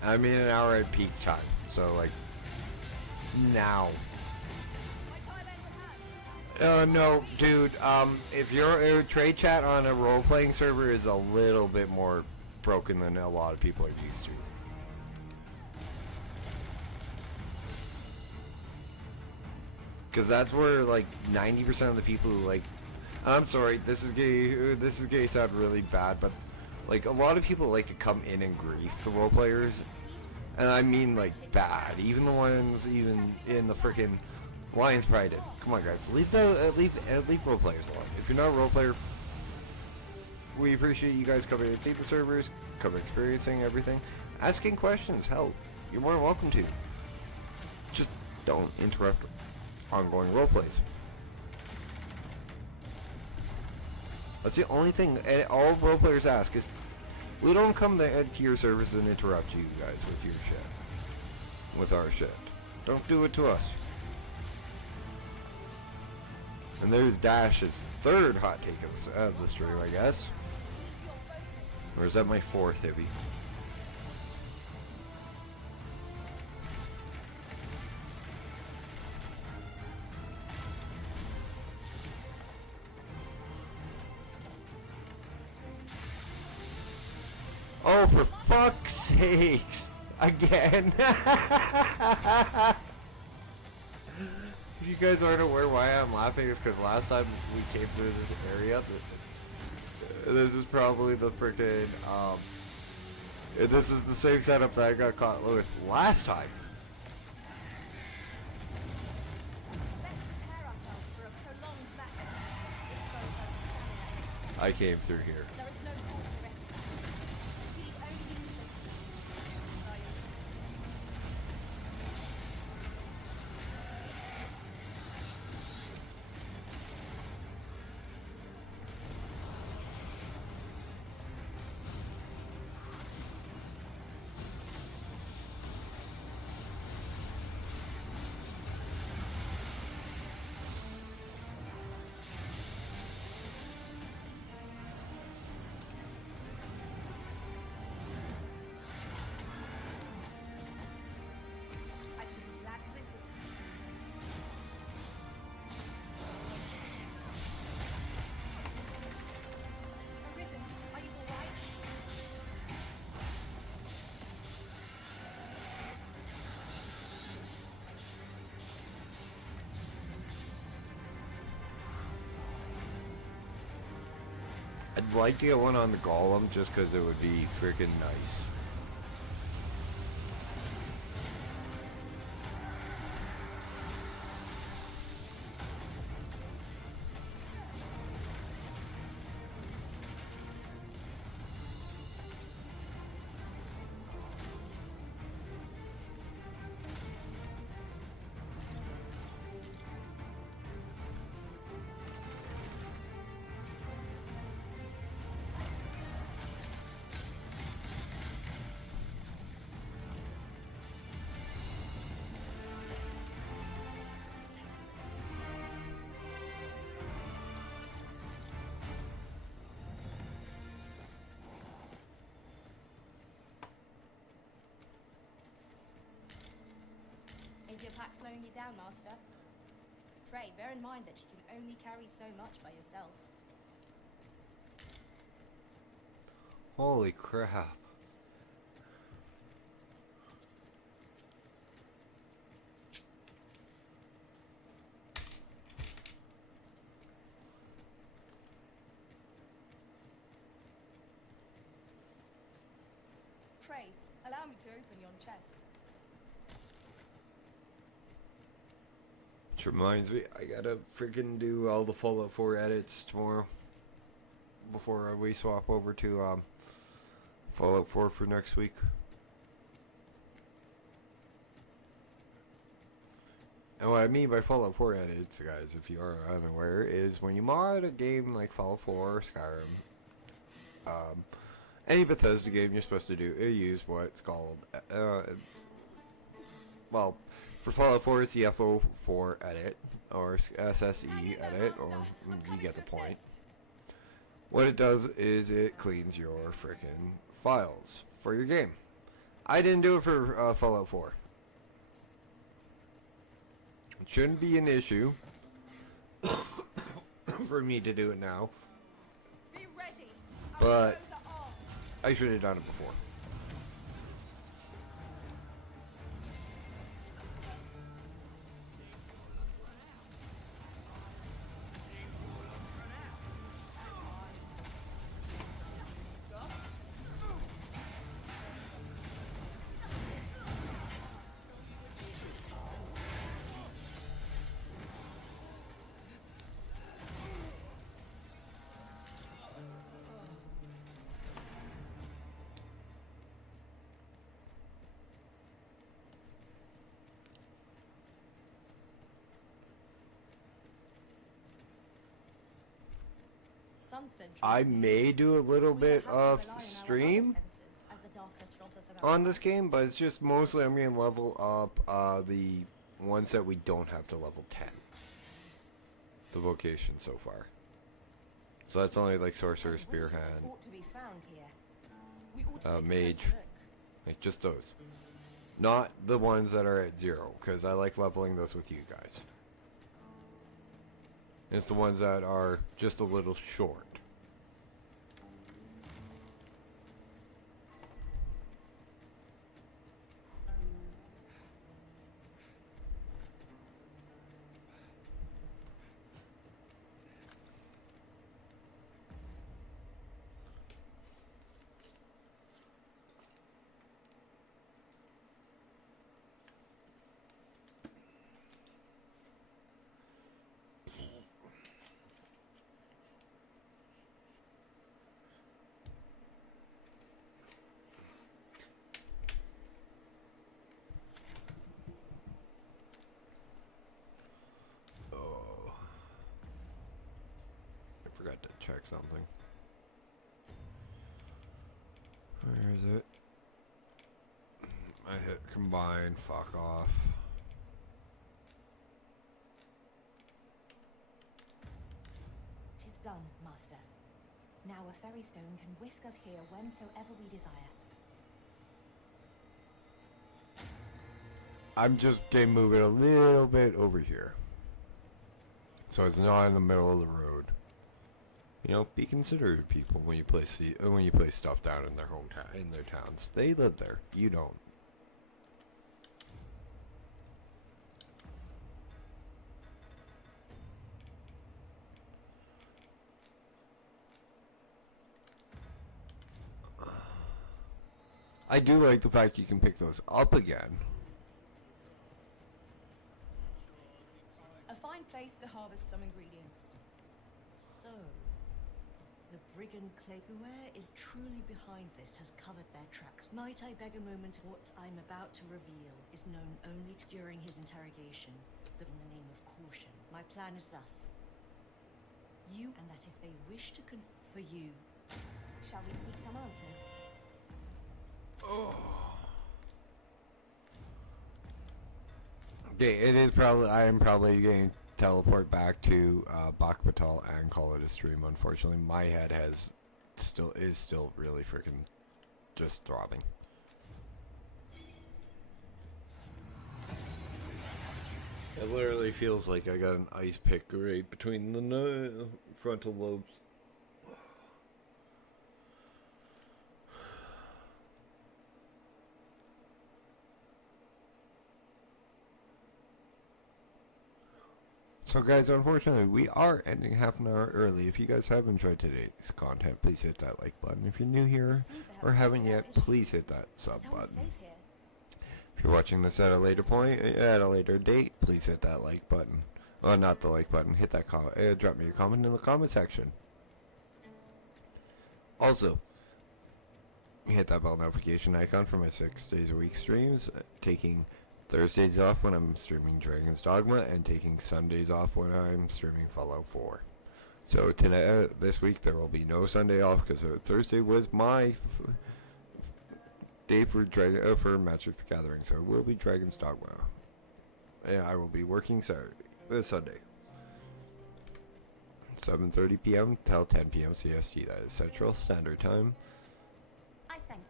I mean an hour at peak time, so like now. My time ends at hand. No, dude. If your trade chat on a role-playing server is a little bit more broken than a lot of people are used to. Because that's where like 90% of the people who like, I'm sorry, this is gay sound really bad, but like a lot of people like to come in and grief the role players, and I mean like bad. Even the ones even in the freaking Lions Pride. Come on, guys, leave role players alone. If you're not a role player, we appreciate you guys coming and see the servers, come experiencing everything, asking questions. Hell, you're more than welcome to. Just don't interrupt ongoing role plays. That's the only thing all role players ask is, we don't come to your servers and interrupt you guys with your shit. With our shit. Don't do it to us. And there's Dash's third hot take of the stream, I guess. Or is that my fourth, Hibby? Oh, for fuck's sakes! Again! If you guys aren't aware why I'm laughing, it's because last time we came through this area, this is probably the freaking, this is the same setup that I got caught with last time. Let's prepare ourselves for a prolonged battle. This foe has stamina. I came through here. There is no call for recklessness. Speed only necessary. Are you? like to get one on the Golem just because it would be freaking nice. Is your pack slowing you down, Master? Pray, bear in mind that you can only carry so much by yourself. Holy crap. Pray, allow me to open yon chest. Which reminds me, I gotta freaking do all the Fallout 4 edits tomorrow. Before we swap over to Fallout 4 for next week. And what I mean by Fallout 4 edits, guys, if you are unaware, is when you mod a game like Fallout 4 or Skyrim, any Bethesda game, you're supposed to use what's called, well, for Fallout 4 it's the FO4 edit, or SSE edit, or you get the point. What it does is it cleans your frickin' files for your game. I didn't do it for Fallout 4. It shouldn't be an issue for me to do it now, Be ready. but I should have done it before. I may do a little bit of stream on this game, but it's just mostly I'm going to level up the ones that we don't have to level 10. The vocation so far. So that's only like Sorcerer, Spearhand, Mage, like just those. Not the ones that are at 0, because I like leveling those with you guys. It's the ones that are just a little short. Forgot to check something. Where is it? I hit combine, fuck off. Tis done, Master. Now a fairy stone can whisk us here whensoever we desire. I'm just gonna move it a little bit over here, so it's not in the middle of the road. You know, be considerate of people when you place stuff down in their hometown, in their towns. They live there. You don't. I do like the fact you can pick those up again. A fine place to harvest some ingredients. So, the brigand clay. Whoever is truly behind this has covered their tracks. Might I beg a moment? What I'm about to reveal is known only during his interrogation, but in the name of caution. My plan is thus. You, and that if they wish to for you. Shall we seek some answers? Okay, it is probably. I am probably going to teleport back to Bakhbatal and call it a stream. Unfortunately, my head is still really freaking just throbbing. It literally feels like I got an ice pick right between the frontal lobes. So guys, unfortunately, we are ending half an hour early. If you guys have enjoyed today's content, please hit that like button. If you're new here or haven't yet, please hit that sub button. If you're watching this at a later point, at a later date, please hit that like button. Well, not the like button. Hit that comment. Drop me a comment in the comment section. Also, hit that bell notification icon for my 6 days a week streams. Taking Thursdays off when I'm streaming Dragons Dogma, and taking Sundays off when I'm streaming Fallout 4. So today, this week, there will be no Sunday off because Thursday was my day for Magic the Gathering. So it will be Dragons Dogma. And I will be working Sunday. 7:30 p.m. till 10 p.m. CST. That is Central Standard Time. I thank you.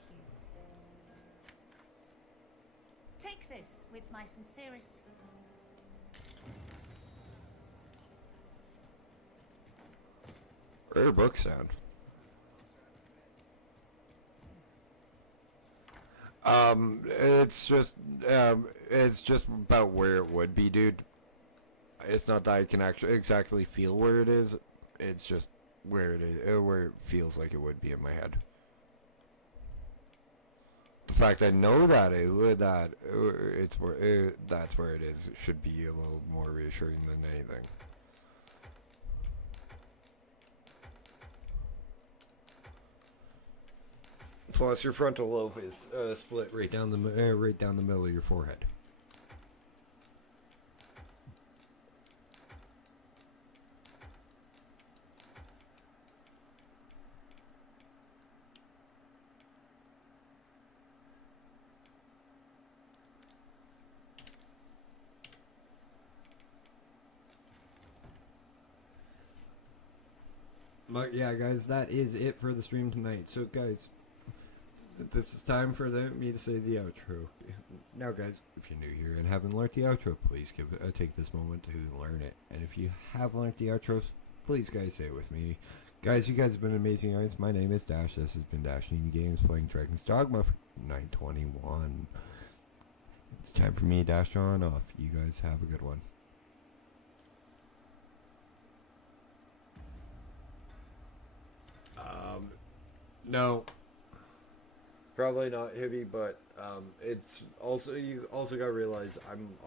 Take this with my sincerest... Where are books sound? It's just about where it would be, dude. It's not that I can actually exactly feel where it is. It's just where it is, where it feels like it would be in my head. The fact I know that it's where that's where it is should be a little more reassuring than anything. Plus, your frontal lobe is split right down the middle of your forehead. But yeah, guys, that is it for the stream tonight. So, guys, this is time for me to say the outro. Now, guys, if you're new here and haven't learned the outro, please take this moment to learn it. And if you have learned the outro, please, guys, say it with me. Guys, you guys have been amazing audience. My name is Dash. This has been Dashing Games playing Dragons Dogma for 921. It's time for me to dash on off. You guys have a good one. No. Probably not Hibby, but it's also, you also gotta realize I'm